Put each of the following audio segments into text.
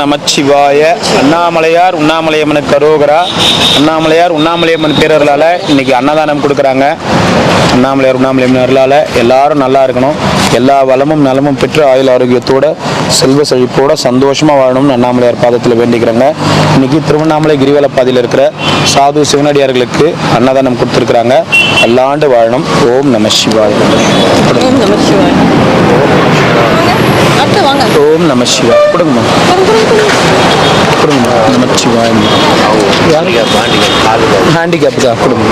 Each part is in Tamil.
நமச்சிவாய. அண்ணாமலையார் உண்ணாமலையம்மனுக்கு அரோகரா. அண்ணாமலையார் உண்ணாமலையம்மன் பேரர்களால் இன்னைக்கு அன்னதானம் கொடுக்குறாங்க. அண்ணாமலையார் உண்ணாமலையம்மன் அருளால் எல்லாரும் நல்லா இருக்கணும். எல்லா வளமும் நலமும் பெற்று ஆயுள் ஆரோக்கியத்தோட செல்வ செழிப்போட சந்தோஷமாக வாழணும்னு அண்ணாமலையார் பாதத்தில் வேண்டிக்கிறாங்க. இன்னைக்கு திருவண்ணாமலை கிரிவல பாதையில் இருக்கிற சாது சிவனடியார்களுக்கு அன்னதானம் கொடுத்துருக்குறாங்க. எல்லாண்டு வாழணும். ஓம் நம சிவாய. ஓம் நம சிவாய. கொடுங்கம்மா கொடுங்கம்மா. நம சிவாய. ஹேண்டிகேப் தான் கொடுங்க.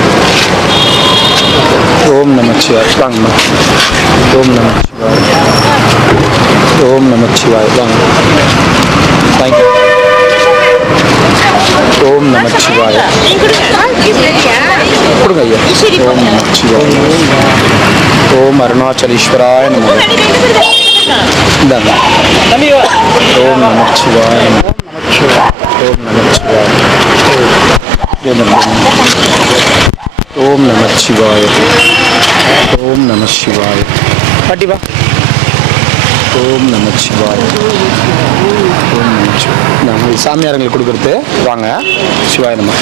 ஓம் நம சிவாய. வாங்கம்மா. ஓம் நம சிவாய. ஓம் நம சிவாய. வாங்க. தேங்க்யூ. ஓம் நம சிவாய. கொடுங்க ஐயா. ஓம் நம சிவாய. ஓம் அருணாச்சலேஸ்வராய நம. இந்தாங்க. ஓம் நம சிவாய. ஓம் நம சிவாய. ஓம் நம சிவாய. ஓம் நம சிவாய. பாட்டி வா. ஓம் நம சிவாய. ஓம் நம சிவாய. நாங்கள் சாமியாரங்களுக்கு கொடுக்குறது வாங்க. சிவாய நம்ம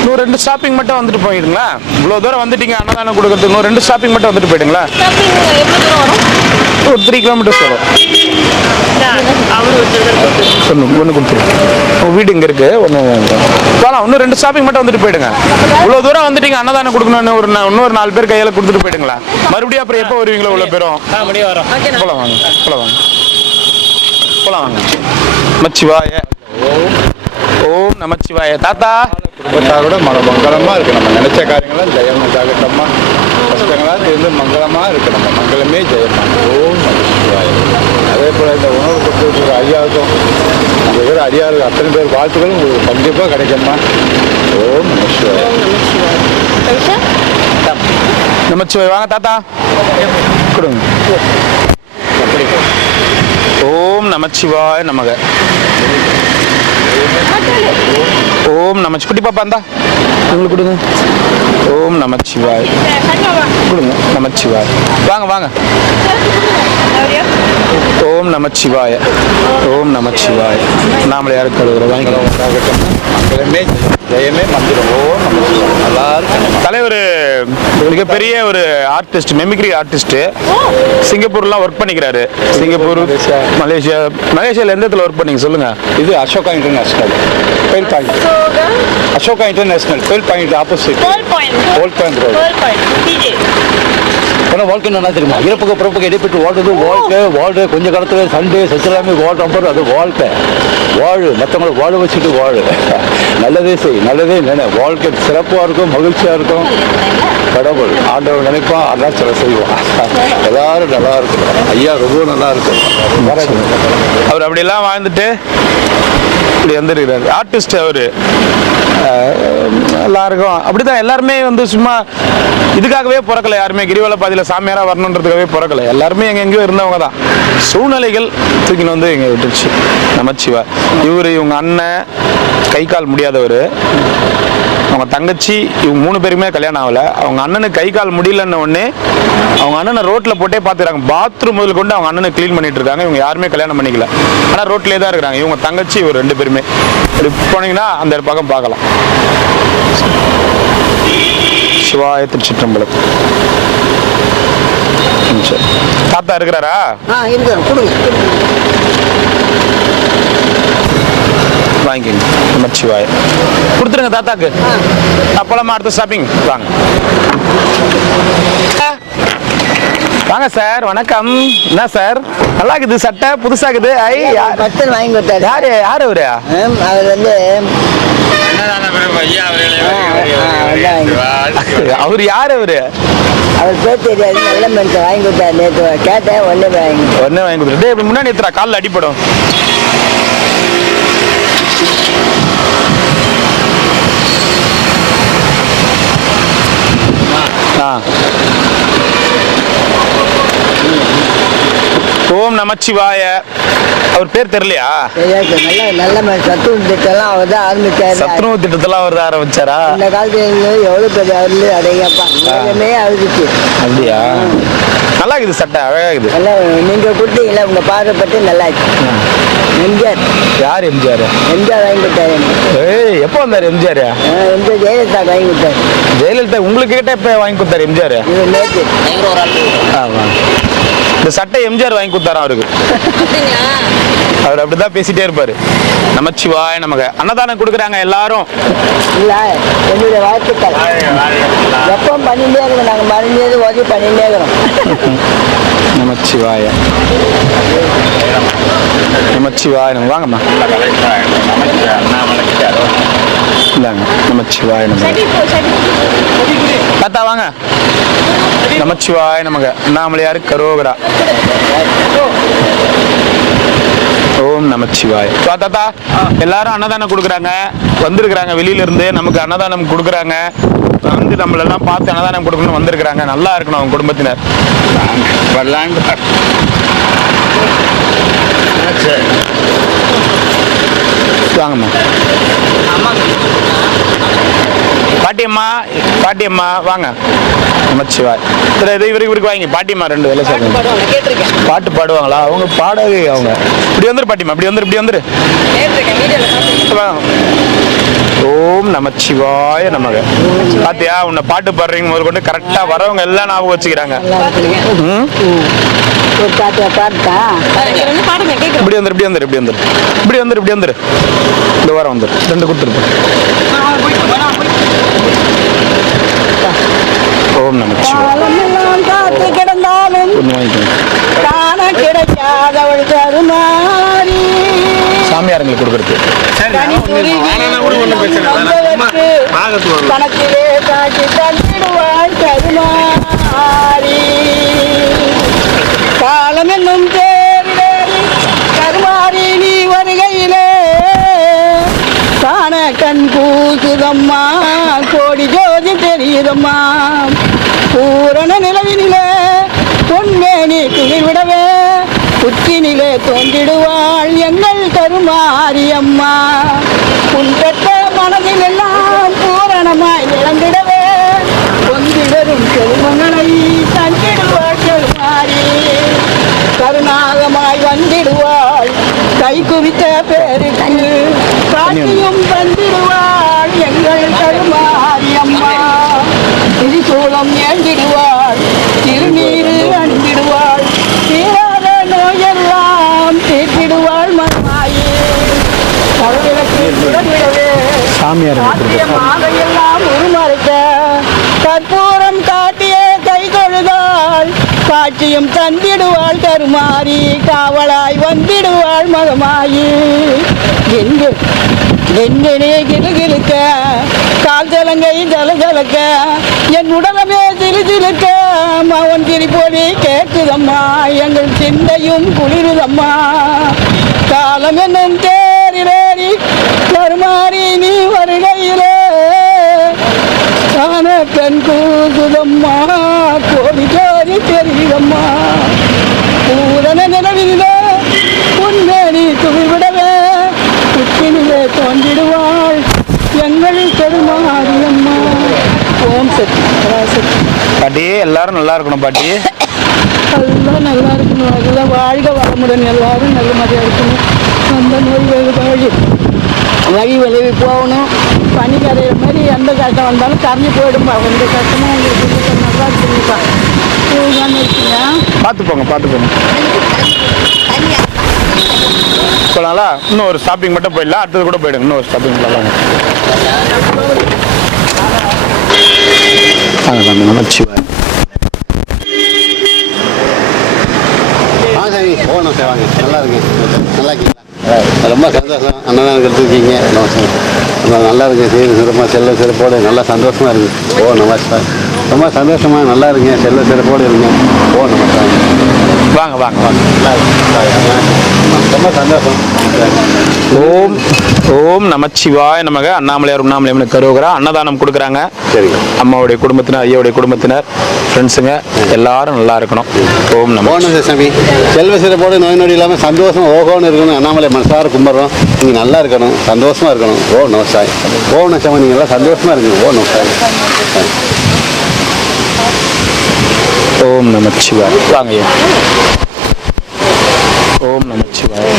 இன்னும் 2 ஸ்டாப்பிங் மட்டும் வந்துட்டு போயிடுங்களா? இவ்வளோ தூரம் வந்துட்டீங்க அன்னதானம் கொடுக்குறதுக்கு இன்னும் 2 ஸ்டாப்பிங் மட்டும் வந்துட்டு போயிடுங்களா? ஒரு 3 கிலோமீட்டர்ஸ் வரும். ஒன்று கொடுத்துருங்க. உங்கள் வீடு இங்கே இருக்குது. ஒன்று போகலாம். இன்னும் 2 ஸ்டாப்பிங் மட்டும் வந்துட்டு போயிடுங்க. இவ்வளோ தூரம் வந்துட்டீங்க அன்னதானம் கொடுக்கணும்னு இன்னொரு 4 பேர் கையில் கொடுத்துட்டு போயிடுங்களா? மறுபடியும் அப்புறம் எப்போ வருவீங்களோ இவ்வளோ பேரும்? வரோம். போகலாம் வாங்க. போகலாம் வாங்க. போகலாம் வாங்க. நமச்சிவாய. ஓம் நமச்சிவாய. தாத்தா கூட மங்களமாக இருக்குது. நம்ம நினைச்ச காரியங்களாம் ஜெயமாகட்டமா, கஷ்டங்களாக இருந்து மங்களமாக இருக்குது. நம்ம மங்களமே ஜெயமா. ஓம் நமச்சிவாய. அதே போல் இந்த உணவு கொடுத்துருக்கிற ஐயாவுக்கும் அந்த பேர் அடியாருக்கு அத்தனை பேர் வாழ்த்துக்களும் உங்களுக்கு கண்டிப்பாக கிடைக்குமா. ஓம் நமச்சிவாய. நமச்சிவாய. வாங்க தாத்தா கொடுங்க. ஓம் நமச்சிவாய நமக. ஓம் நம. குட்டி பாப்பா இருந்தா உங்களுக்கு கொடுங்க. ஓம் நமச்சிவாய். கொடுங்க. நமச்சிவாய். வாங்க வாங்க. ஓம் நமச்சிவாய. ஓம் நமச்சிவாய. நாமளே யாருக்கு வாங்கிக்கலாம். மங்களமே ஜெயமே மந்திரம். ஓம் நமச்சிவாய. நல்லா இருக்கு. தலைவர் மிகப்பெரிய ஒரு ஆர்டிஸ்ட், மெமிக்ரி ஆர்டிஸ்ட். சிங்கப்பூர்லாம் ஒர்க் பண்ணிக்கிறாரு. சிங்கப்பூர், மலேசியாவில் எந்த இடத்துல ஒர்க் பண்ணீங்க சொல்லுங்க? இது அசோகா இன்டர்நேஷனல் பெயில் பாயிண்ட். அசோகா இன்டர்நேஷனல் பெயில் point opposite old point road. ஆனால் வாழ்க்கை என்ன தெரியுமா? இறப்புக்கு பிறப்புக்கு இடைப்பட்டு வாழ்றது வாழ்க்கை. கொஞ்ச காலத்தில் சண்டே சச்சலாமே வாழ்ற அது வாழ்க்கை. வாழு, மற்றவங்களை வாழ வச்சுட்டு வாழு. நல்லதே செய், நல்லதே நினை. வாழ்க்கை சிறப்பாக இருக்கும், மகிழ்ச்சியாக இருக்கும். கடவுள் ஆண்டவர் நினைப்பான், அதான் சில செய்வான். எல்லாரும் நல்லா இருக்கும். ஐயா ரொம்ப நல்லா இருக்கும். அவர் அப்படியெல்லாம் வாழ்ந்துட்டு இப்படி வந்துருக்கிறார். ஆர்டிஸ்ட் அவரு. எல்லாருக்கும் அப்படிதான். எல்லாருமே சும்மா இதுக்காகவே பிறக்கலை. யாருமே கிரிவல பாதையில் சாமியாரா வரணுன்றதுக்காகவே பிறக்கலை. எல்லாருமே எங்கெங்கயோ இருந்தவங்க தான். சூழ்நிலைகள் தூக்கின்னு எங்க விட்டுருச்சு. நமச்சிவா. இவங்க அண்ணன் கை கால் முடியாதவர், அவங்க தங்கச்சி, இவங்க 3 பேருமே கல்யாணம் ஆகலை. அவங்க அண்ணனுக்கு கை கால் முடியலன்னு உடனே அவங்க அண்ணனை ரோட்டில் போட்டே பார்த்துக்கிறாங்க. பாத்ரூம் முதல் கொண்டு அவங்க அண்ணனை க்ளீன் பண்ணிட்டு இருக்காங்க. இவங்க யாருமே கல்யாணம் பண்ணிக்கல. ஆனால் ரோட்லேயே தான் இருக்கிறாங்க. இவங்க தங்கச்சி இவர் 2 பேருமே. இப்படி போனீங்கன்னா அந்த பக்கம் பார்க்கலாம். சிவாய திருச்சிற்றம்பலம். தாத்தா இருக்கிறாரா? வாங்கிங்க. நமச்சிவாய. கொடுத்துருங்க தாத்தாக்கு. அப்பளமா அடுத்த ஸ்டாப்பிங் வாங்க. வாங்க சார். வணக்கம். என்ன சார் நல்லா இருக்குது சட்டை, புதுசா இருக்குது. வாங்கி கொடுத்தாரு. யாரு அவரு? அவர் யாரு அவரு? அவர் பேர் தெரியாது. நல்ல மனுஷன் வாங்கி கொடுத்தாரு. நேற்று கேட்டேன், ஒன்னே வாங்கி கொடுத்துரு. இப்படி முன்னாடி எத்தனை காலில் அடிப்படும். ஓம் நமச்சிவாய. அவர் பேர் தெரியலையா? நல்ல சத்துணவு திட்டம்லாம் அவர் தான் ஆரம்பிச்சாரு. சத்துணவு திட்டத்தெல்லாம் அவர் தான் ஆரம்பிச்சாரா? இந்த காலத்துல எவ்வளவு பெரிய அவரு அடையப்பா அழுதுச்சு. அப்படியா? நல்லா இருக்குது சட்டை, அழகா இருக்குது. நீங்க கொடுத்தீங்களா? உங்க பாடுபட்டு நல்லா இருக்கு. எம்ஜிஆர் யார் எம்ஜிஆர்? எம்ஜிஆர் வாங்கி கொடுத்தாரு எனக்கு. ஏய், எப்போ வந்தார் எம்ஜிஆர்? எம்ஜிஆர் ஜெயலலிதா வாங்கி கொடுத்தாரு. ஜெயலலிதா உங்களுக்கு கிட்ட எப்போ வாங்கி கொடுத்தாரு எம்ஜிஆர்? இது நேற்று. ஆமாம். இந்த சட்டை எம்ஜிஆர் வாங்கி கொடுத்தாராம் அவருக்கு. அவர் அப்படிதான் பேசிட்டே இருப்பாரு. நமச்சிவாய நமக. அன்னதானம் கொடுக்குறாங்க எல்லாரும். இல்லை, என்னுடைய வாழ்த்துக்கள். எப்போ பண்ணிட்டே இருக்கோம், நாங்கள் மறுநீர் உதவி பண்ணிட்டே இருக்கிறோம். நமச்சிவாய நமச்சிவாய நம்ம வாங்கம்மா. இந்தாங்க நமச்சிவாய நமக. தாத்தா வாங்க. நமச்சிவாய நமக. அண்ணாமலையாரு கரோகரா. ஓம் நமச்சிவாய. தாத்தா எல்லாரும் அன்னதானம் கொடுக்குறாங்க, வந்திருக்கிறாங்க வெளியில இருந்து. நமக்கு அன்னதானம் கொடுக்குறாங்க, வந்து நம்மளெல்லாம் பார்த்து அன்னதானம் கொடுக்கணும் வந்திருக்கிறாங்க. நல்லா இருக்கணும் அவங்க குடும்பத்தினர். வாங்கம்மா. பாட்டியம்மா, பாட்டியம்மா வாங்க. நமச்சிவாய். சரி, இது இவருக்கு வாங்கி. பாட்டியம்மா 2 வேலை செய்வாங்க. பாட்டு பாடுவாங்களா? அவங்க பாடவே. அவங்க இப்படி வந்துரு பாட்டியம்மா, இப்படி வந்துரு, இப்படி வந்துரு. ஓம் நமச்சிவாய நமக. பாத்தியா, உன்னை பாட்டு பாடுறீங்க முதல் கொண்டு கரெக்டா வரவங்க எல்லாம் ஞாபகம் வச்சுக்கிறாங்க. இப்படி வந்துரு, இப்படி வந்துரு, இப்படி வந்துரு, இப்படி வந்துரு, இப்படி வந்துரு. இந்த வாரம் வந்துரு. 2 கொடுத்துருப்பேன். ஓம் நமச்சிவாய. காத்து கிடந்தாலும் காண கிடைக்காதவள் கருமாறி. சாமியாரங்களுக்கு கொடுக்குறது. கணக்கிலே காட்சி தந்திடுவாள் கருமாறி. காலம் என்னும் தேரிலே கருமாறி நீ வருகையிலே காண கண் கூசுதம்மா, கோடி ஜோதி தெரியுதம்மா. பூரண நிலவினிலே பொன்மேனி துளிர்விடவே உச்சினிலே தோன்றிடுவாள் எங்கள் கருமாரியம்மா. புன்பெற்ற மனதில் எல்லாம் பூரணமாய் நிலந்திடவே பொந்திடரும் செல்வங்களை தந்திடுவாள் கருமாரி. கருணாகமாய் வந்திடுவாள் கை குவித்த பேருக்கு காட்சியும் தந்திடுவாள் எங்கள் கருமாரியம்மா. திரிசூலம் ஏந்திடுவாள், திருநீரு அணிந்திடுவாள், தீராத நோயெல்லாம் தீர்த்திடுவாள் மருமாயி. கருவிளக்கு சுடவிடவே எல்லாம் உருமறைக்க கற்பூரம் காட்டியே கை தொழுதாள் காட்சியும் தந்திடுவாள் கருமாரி. காவலாய் வந்திடுவாள் மகமாயி. நெஞ்சனே கிளுகிழுக்க கால் ஜலங்கை ஜலஜலக்க என் உடலமே சிலுசிலுக்க மவன் திரிப்பொலி கேட்குதம்மா, எங்கள் சிந்தையும் குளிருதம்மா. காலம் என்னும் தேரிலேறி கருமாறி நீ வருகையிலே காண கண் கூசுதம்மா, கோடி ஜோதி தெரியுதம்மா. பூரண நிலவிலே உன்மேனி துவிவிடவே உச்சினிலே தோன்றிடுவாள் எங்கள் கருமாரியம்மா. ஓம் சக்தி பராசக்தி. பாட்டி எல்லாரும் நல்லா இருக்கணும் பாட்டி. எல்லாம் நல்லா இருக்கணும், எல்லாம் வாழ்க வளமுடன், எல்லாரும் நல்ல மாதிரியாக இருக்கணும். அந்த நோய் வழி விளைவி போகணும். பனி கரையிற மாதிரி எந்த கஷ்டம் வந்தாலும் கரைஞ்சி போயிடும்பா. எந்த கஷ்டமும் உங்களுக்கு நல்லா இருக்குங்கப்பா. தானே இருக்கீங்க. பார்த்து போங்க, பார்த்து போங்க. போகலாங்களா? இன்னும் ஒரு ஸ்டாப்பிங் மட்டும் போயிடலாம், அடுத்தது கூட போயிடுங்க. இன்னும் ஒரு ஸ்டாப்பிங் போகலாம். நமச்சிவாய். போகணும் சார், வாங்க. நல்லா இருக்கு, நல்லா இருக்கீங்களா? ரொம்ப சந்தோஷம். அன்னதானம் எடுத்துருக்கீங்க, நல்லா இருக்கு. சீரு சிறப்பாக செல்ல சிறப்போடு நல்லா சந்தோஷமா இருக்கு. ஓ நமஸ்கார். ரொம்ப சந்தோஷமா நல்லா இருங்க, செல்ல சிறப்போடு இருங்க. ஓ நமஸ்கார். வாங்க வாங்க வாங்க. நல்லா இருக்கு, ரொம்ப சந்தோஷம். ஓம் ஓம் நமச்சிவாய நமக. அண்ணாமலையார் உண்ணாமலை கரோகரா. அன்னதானம் கொடுக்குறாங்க. சரிங்க. அம்மாவுடைய குடும்பத்தினர், ஐயாவுடைய குடும்பத்தினர், ஃப்ரெண்ட்ஸுங்க எல்லாரும் நல்லா இருக்கணும். ஓம் நம. போகணும் சார் சாமி. செல்வ சிறப்போடு நோய் நொடி இல்லாமல் சந்தோஷம் ஓகோன்னு இருக்கணும். அண்ணாமலை மனசார கும்பிட்றோம். நீங்கள் நல்லா இருக்கணும், சந்தோஷமா இருக்கணும். ஓ நமஸ்கார். போகணும் சாமி, நீங்கள் எல்லாம் சந்தோஷமா இருக்கணும். ஓ நமஸ்கார். ஓம் நமச்சிவாய். வாங்க ஐயா. ஓம் நமச்சிவாய்.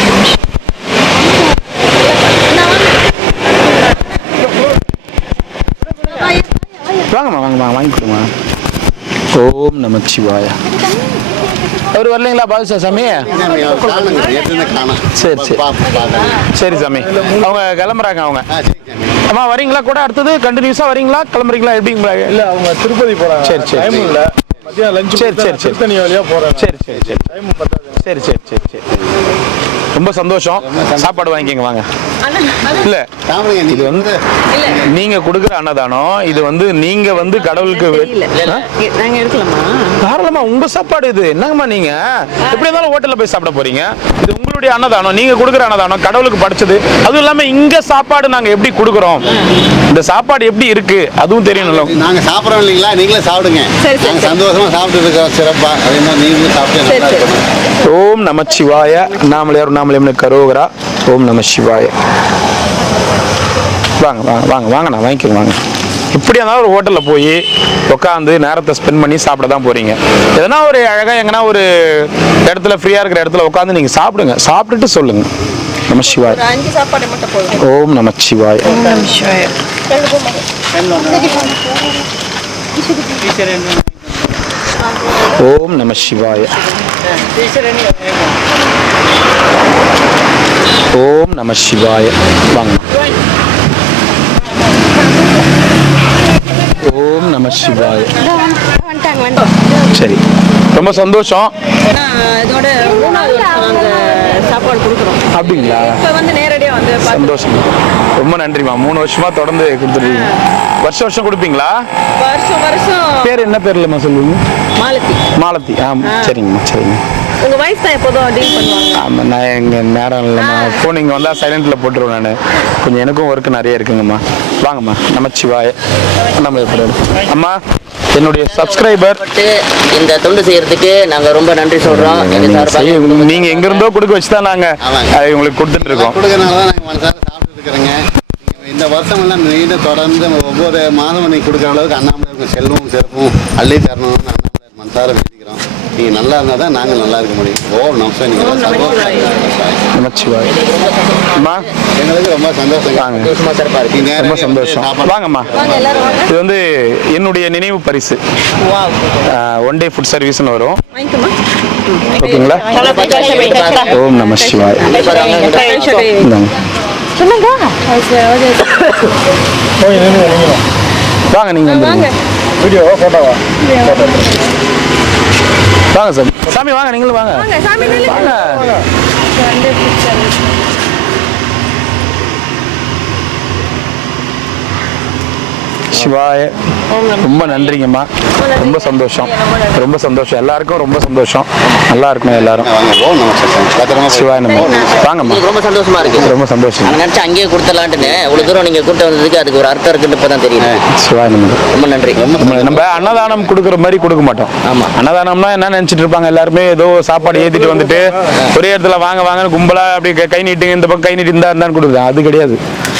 ஓம் நமச்சிவாய. அவர் வரலைங்களா பாதுஷா சாமி? சரி சரி சரி சாமி, அவங்க கிளம்புறாங்க. அவங்க அம்மா வரீங்களா கூட? அடுத்தது கண்டினியூஸா வரீங்களா, கிளம்புறீங்களா, எப்படிங்களா? இல்ல அவங்க திருப்பதி போறாங்க. சரி சரி டைம் இல்ல, மத்தியானம் லஞ்ச். சரி சரி சரி தனி வழியா போறாங்க. சரி சரி சரி டைம் பத்தாது. சரி சரி சரி சரி ரொம்ப சந்தோஷம். சாப்பாடு வாங்கிக்கங்க வாங்க. இல்ல இது வந்து நீங்க கொடுக்குற அன்னதானம், இது வந்து நீங்க வந்து கடவுளுக்கு நாங்கள் எடுக்கலாமா? தாராளமா உங்க சாப்பாடு இது. என்னங்கம்மா நீங்க எப்படி இருந்தாலும் ஹோட்டல்ல போய் சாப்பிட போறீங்க? இது உங்களுடைய அன்னதானம், நீங்க கொடுக்குற அன்னதானம், கடவுளுக்கு படைச்சது. அதுவும் இல்லாம இங்க சாப்பாடு நாங்க எப்படி கொடுக்குறோம், இந்த சாப்பாடு எப்படி இருக்கு அதுவும் தெரியணும்ல. நாங்க சாப்பிட்றோம் இல்லைங்களா, நீங்களே சாப்பிடுங்க. நாங்க சந்தோஷமா சாப்பிட்டு இருக்கோம் சிறப்பா. அதே மாதிரி நீங்களும் சாப்பிட்டு நல்லா இருக்கணும். ஓம் நமச்சிவாய. அண்ணாமலையார் அண்ணாமலையம்னு கரோகரா. ஓம் நம சிவாய. வாங்க வாங்க வாங்க வாங்க, நான் வாங்கிக்கிறேன் வாங்க. இப்படி இருந்தாலும் ஒரு ஹோட்டலில் போய் உட்காந்து நேரத்தை ஸ்பெண்ட் பண்ணி சாப்பிட தான் போறீங்க. எதனா ஒரு அழகாக எங்கன்னா ஒரு இடத்துல ஃப்ரீயாக இருக்கிற இடத்துல உட்காந்து நீங்கள் சாப்பிடுங்க. சாப்பிட்டுட்டு சொல்லுங்க நம சிவாய. 5 சாப்பாடு மட்டும் போதும். ஓம் நம சிவாய. ஓம் நம சிவாய. ஓம் நம சிவாய. வாங்க. ஓம் நம சிவாய. சரி, ரொம்ப சந்தோஷம். இதோட 3வது வருஷம் நாங்கள் சாப்பாடு கொடுக்குறோம். அப்படிங்களா? இப்போ வந்து நேரடியாக வந்து சந்தோஷம். ரொம்ப நன்றிம்மா. 3 வருஷமா தொடர்ந்து கொடுத்துருக்கீங்க. வருஷம் வருஷம் கொடுப்பீங்களா? வருஷம் வருஷம். பேர் என்ன பேர்லம்மா சொல்லுவீங்க? மாலத்தி. மாலத்தி. சரிங்கம்மா சரிங்க. உங்கள் வைஃப் தான் எப்போதும் டீல் பண்ணுவாங்க. ஆமாம், நான் எங்கள் நேரம் இல்லைம்மா. ஃபோன் இங்கே வந்தால் சைலண்டில் போட்டுருவேன் நான். கொஞ்சம் எனக்கும் ஒர்க்கு நிறைய இருக்குங்கம்மா. வாங்கம்மா. நமச்சிவாய. நம்ம எப்படி அம்மா, என்னுடைய சப்ஸ்கிரைபர் இந்த தொண்டு செய்யறதுக்கு நாங்க ரொம்ப நன்றி சொல்றோம். நீங்க எங்க இருந்தோ கொடுக்க வச்சு தான் நாங்க உங்களுக்கு கொடுத்துட்டு இருக்கோம். கொடுக்கறனால தான் நாங்கள் மனசார சாப்பிட்டு இருக்கிறோங்க. இந்த வருஷம் எல்லாம் நீண்ட தொடர்ந்து ஒவ்வொரு மாதம் நீங்கள் கொடுக்குற அளவுக்கு அண்ணாமலையாருக்கு செல்வம் சிறப்பும் அள்ளி தரணும்னு அண்ணாமலையார் மனசார வேண்டிக்கிறோம். நீங்கள் நல்லா இருந்தால் தான் நாங்கள் நல்லா இருக்க முடியும். ஓம் நமஸ்கார். நீங்கள் நமச்சிவாய். அம்மா, எங்களுக்கு ரொம்ப சந்தோஷம். ரொம்ப சந்தோஷம். வாங்கம்மா. இது வந்து என்னுடைய நினைவு பரிசு. ஒன் டே ஃபுட் சர்வீஸ்னு வரும். ஓகேங்களா? ஓம் நம சிவாய். வாங்க நீங்க வந்து வீடியோ போட்டோவா? வாங்க சார். சாமி வாங்க, நீங்களும் வாங்க. வாங்க. சிவாய. ரொம்ப நன்றிங்கம்மா. ரொம்ப சந்தோஷம். ரொம்ப சந்தோஷம். எல்லாருக்கும் ரொம்ப சந்தோஷம். நல்லா இருக்கணும் எல்லாரும். சிவாய நம்ம வாங்கம்மா. ரொம்ப சந்தோஷமா இருக்கு. ரொம்ப சந்தோஷம். நினைச்சு அங்கேயே கொடுத்துடலான்ட்டுன்னு இவ்வளவு தூரம் நீங்க கூட்ட வந்ததுக்கு அதுக்கு ஒரு அர்த்தம் இருக்குன்னு இப்பதான் தெரியுது. சிவாய நம்ம. ரொம்ப நன்றி. நம்ம அன்னதானம் கொடுக்குற மாதிரி கொடுக்க மாட்டோம். ஆமா. அன்னதானம்னா என்ன நினைச்சிட்டு இருப்பாங்க எல்லாருமே, ஏதோ சாப்பாடு ஏத்திட்டு வந்துட்டு ஒரே இடத்துல வாங்க வாங்கன்னு கும்பலா அப்படி கை நீட்டுங்க, இந்த பக்கம் கை நீட்டி இருந்தான்னு கொடுக்குது. அது கிடையாது.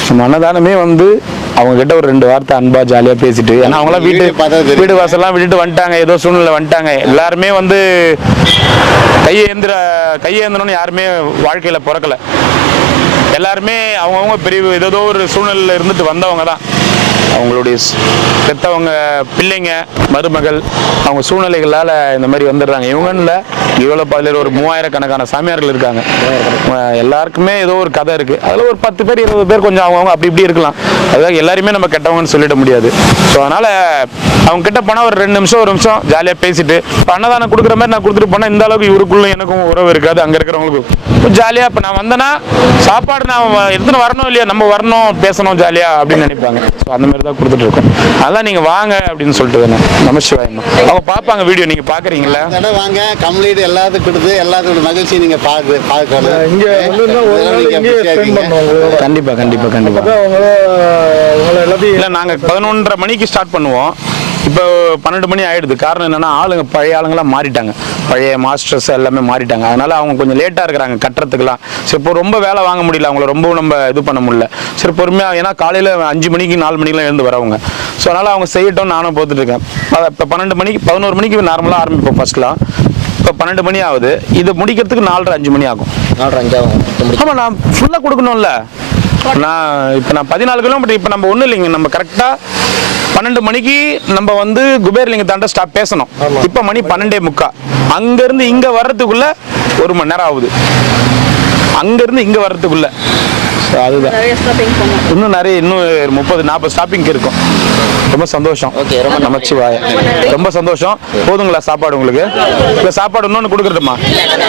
நம்ம அன்னதானமே வந்து அவங்க கிட்ட ஒரு 2 வார்த்தை அன்பா ஜாலியா பேசிட்டு, ஏன்னா அவங்களாம் வீடு வாசல்லாம் விட்டுட்டு வந்துட்டாங்க, ஏதோ சூழ்நிலை வந்துட்டாங்க. எல்லாருமே வந்து கையேந்தணும்னு யாருமே வாழ்க்கையில பிறக்கல. எல்லாருமே அவங்கவுங்க பெரிய ஏதோ ஒரு சூழ்நிலையில இருந்துட்டு வந்தவங்க தான். அவங்களுடைய பெற்றவங்க, பிள்ளைங்க, மருமகள், அவங்க சூழ்நிலைகளால் இந்த மாதிரி வந்துடுறாங்க. இவங்கன்னு இல்லை, இவ்வளோ பதில் ஒரு 3000 கணக்கான சாமியார்கள் இருக்காங்க. எல்லாருக்குமே ஏதோ ஒரு கதை இருக்குது. அதில் ஒரு 10 பேர் 20 பேர் கொஞ்சம் அவங்கவுங்க அப்படி இப்படி இருக்கலாம். அதுக்காக எல்லாருமே நம்ம கெட்டவங்கன்னு சொல்லிட முடியாது. ஸோ அதனால் அவங்க கிட்ட போனால் ஒரு 2 நிமிஷம் 1 நிமிஷம் ஜாலியாக பேசிட்டு, இப்போ அன்னதானம் கொடுக்குற மாதிரி நான் கொடுத்துட்டு போனால் இந்த அளவுக்கு இவருக்குள்ளும் எனக்கும் உறவு இருக்காது. அங்கே இருக்கிறவங்களுக்கும் ஜாலியாக இப்போ நான் வந்தேன்னா சாப்பாடு நான் எடுத்துன்னு வரணும் இல்லையா, நம்ம வரணும் பேசணும் ஜாலியாக அப்படின்னு நினைப்பாங்க. ஸோ அந்த மாதிரி தான் கொடுத்துட்டு இருக்கோம். அதான் நீங்கள் வாங்க அப்படின்னு சொல்லிட்டு தானே. நமச்சிவாயம்மா. அவங்க பார்ப்பாங்க வீடியோ, நீங்கள் பார்க்குறீங்களா? வாங்க கம்ப்ளீட் எல்லாத்துக்கும் கொடுத்து எல்லாத்தோட மகிழ்ச்சி நீங்கள் பார்க்கணும். கண்டிப்பாக கண்டிப்பாக கண்டிப்பாக. இல்லை, நாங்கள் 11:30 மணிக்கு ஸ்டார்ட் பண்ணுவோம். இப்போ 12 மணி ஆயிடுது. காரணம் என்னன்னா, ஆளுங்க பழைய ஆளுங்களாம் மாறிட்டாங்க. பழைய மாஸ்டர்ஸ் எல்லாமே மாறிட்டாங்க. அதனால அவங்க கொஞ்சம் லேட்டாக இருக்கிறாங்க கட்டுறதுக்குலாம். சரி, இப்போ ரொம்ப வேலை வாங்க முடியல, அவங்கள ரொம்ப நம்ம இது பண்ண முடியல. சரி பொறுமையாக, ஏன்னா காலையில் 5 மணிக்கு 4 மணிக்கெலாம் எழுந்து வரவங்க. ஸோ அதனால் அவங்க செய்யட்டும், நானும் பார்த்துட்டு இருக்கேன். இப்போ 12 மணிக்கு 11 மணிக்கு நார்மலாக ஆரம்பிப்போம் ஃபர்ஸ்ட்லாம். இப்போ 12 மணி ஆகுது. இது முடிக்கிறதுக்கு 4:30 5 மணி ஆகும். 4:30 5 ஆகும். ஆமாம், நான் ஃபுல்லாக கொடுக்கணும்ல. நான் 14 கிலோமீட்டர். இப்போ நம்ம ஒன்றும் இல்லைங்க, நம்ம கரெக்டாக 12 மணிக்கு நம்ம வந்து குபேர்லிங்கத்தாண்ட ஸ்டாப் பேசணும். இப்போ மணி 12:45. அங்கேருந்து இங்கே வர்றதுக்குள்ள 1 மணி நேரம் ஆகுது. அங்கேருந்து இங்கே வர்றதுக்குள்ள. ஸோ அதுதான் இன்னும் 30-40 ஸ்டாப்பிங் இருக்கும். ரொம்ப சந்தோஷம். ஓகே, ரொம்ப நமச்சிவாய. ரொம்ப சந்தோஷம். போதுங்களா சாப்பாடு உங்களுக்கு? இல்லை சாப்பாடு இன்னொன்று கொடுக்குறதுமா?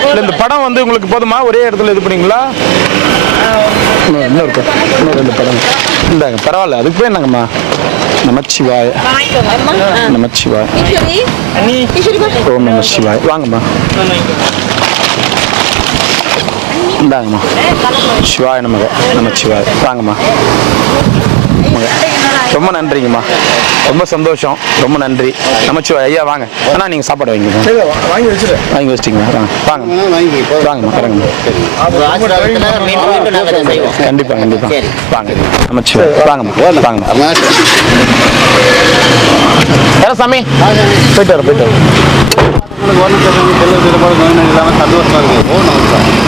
இல்லை இந்த படம் வந்து உங்களுக்கு போதுமா? ஒரே இடத்துல இது பண்ணீங்களா? இன்னும் இருக்கு, இன்னும் 2 படம் இந்தாங்க. பரவாயில்ல, அதுக்கு போய் என்னங்கம்மா. நமச்சிவாய நமச்சிவாய ஓம் நம சிவாய. வாங்கம்மா இந்தாங்கம்மா. சிவாய நமக நமச்சிவாய. வாங்கம்மா. ரொம்ப நன்றிங்கம்மா, ரொம்ப சந்தோஷம், ரொம்ப நன்றி. நமச்சிவாய. ஐயா வாங்க. அண்ணா நீங்கள் சாப்பாடு வாங்கிக்கோங்க. வாங்கி வச்சுட்டு வாங்கி வச்சிட்டிங்களா? வாங்க வாங்கம்மா, இறங்குங்க. கண்டிப்பாக கண்டிப்பாக வாங்க. நமச்சிவாய. வாங்கம்மா வாங்கம்மா. சாமி போயிட்டு வர. சந்தோஷமா இருக்கு.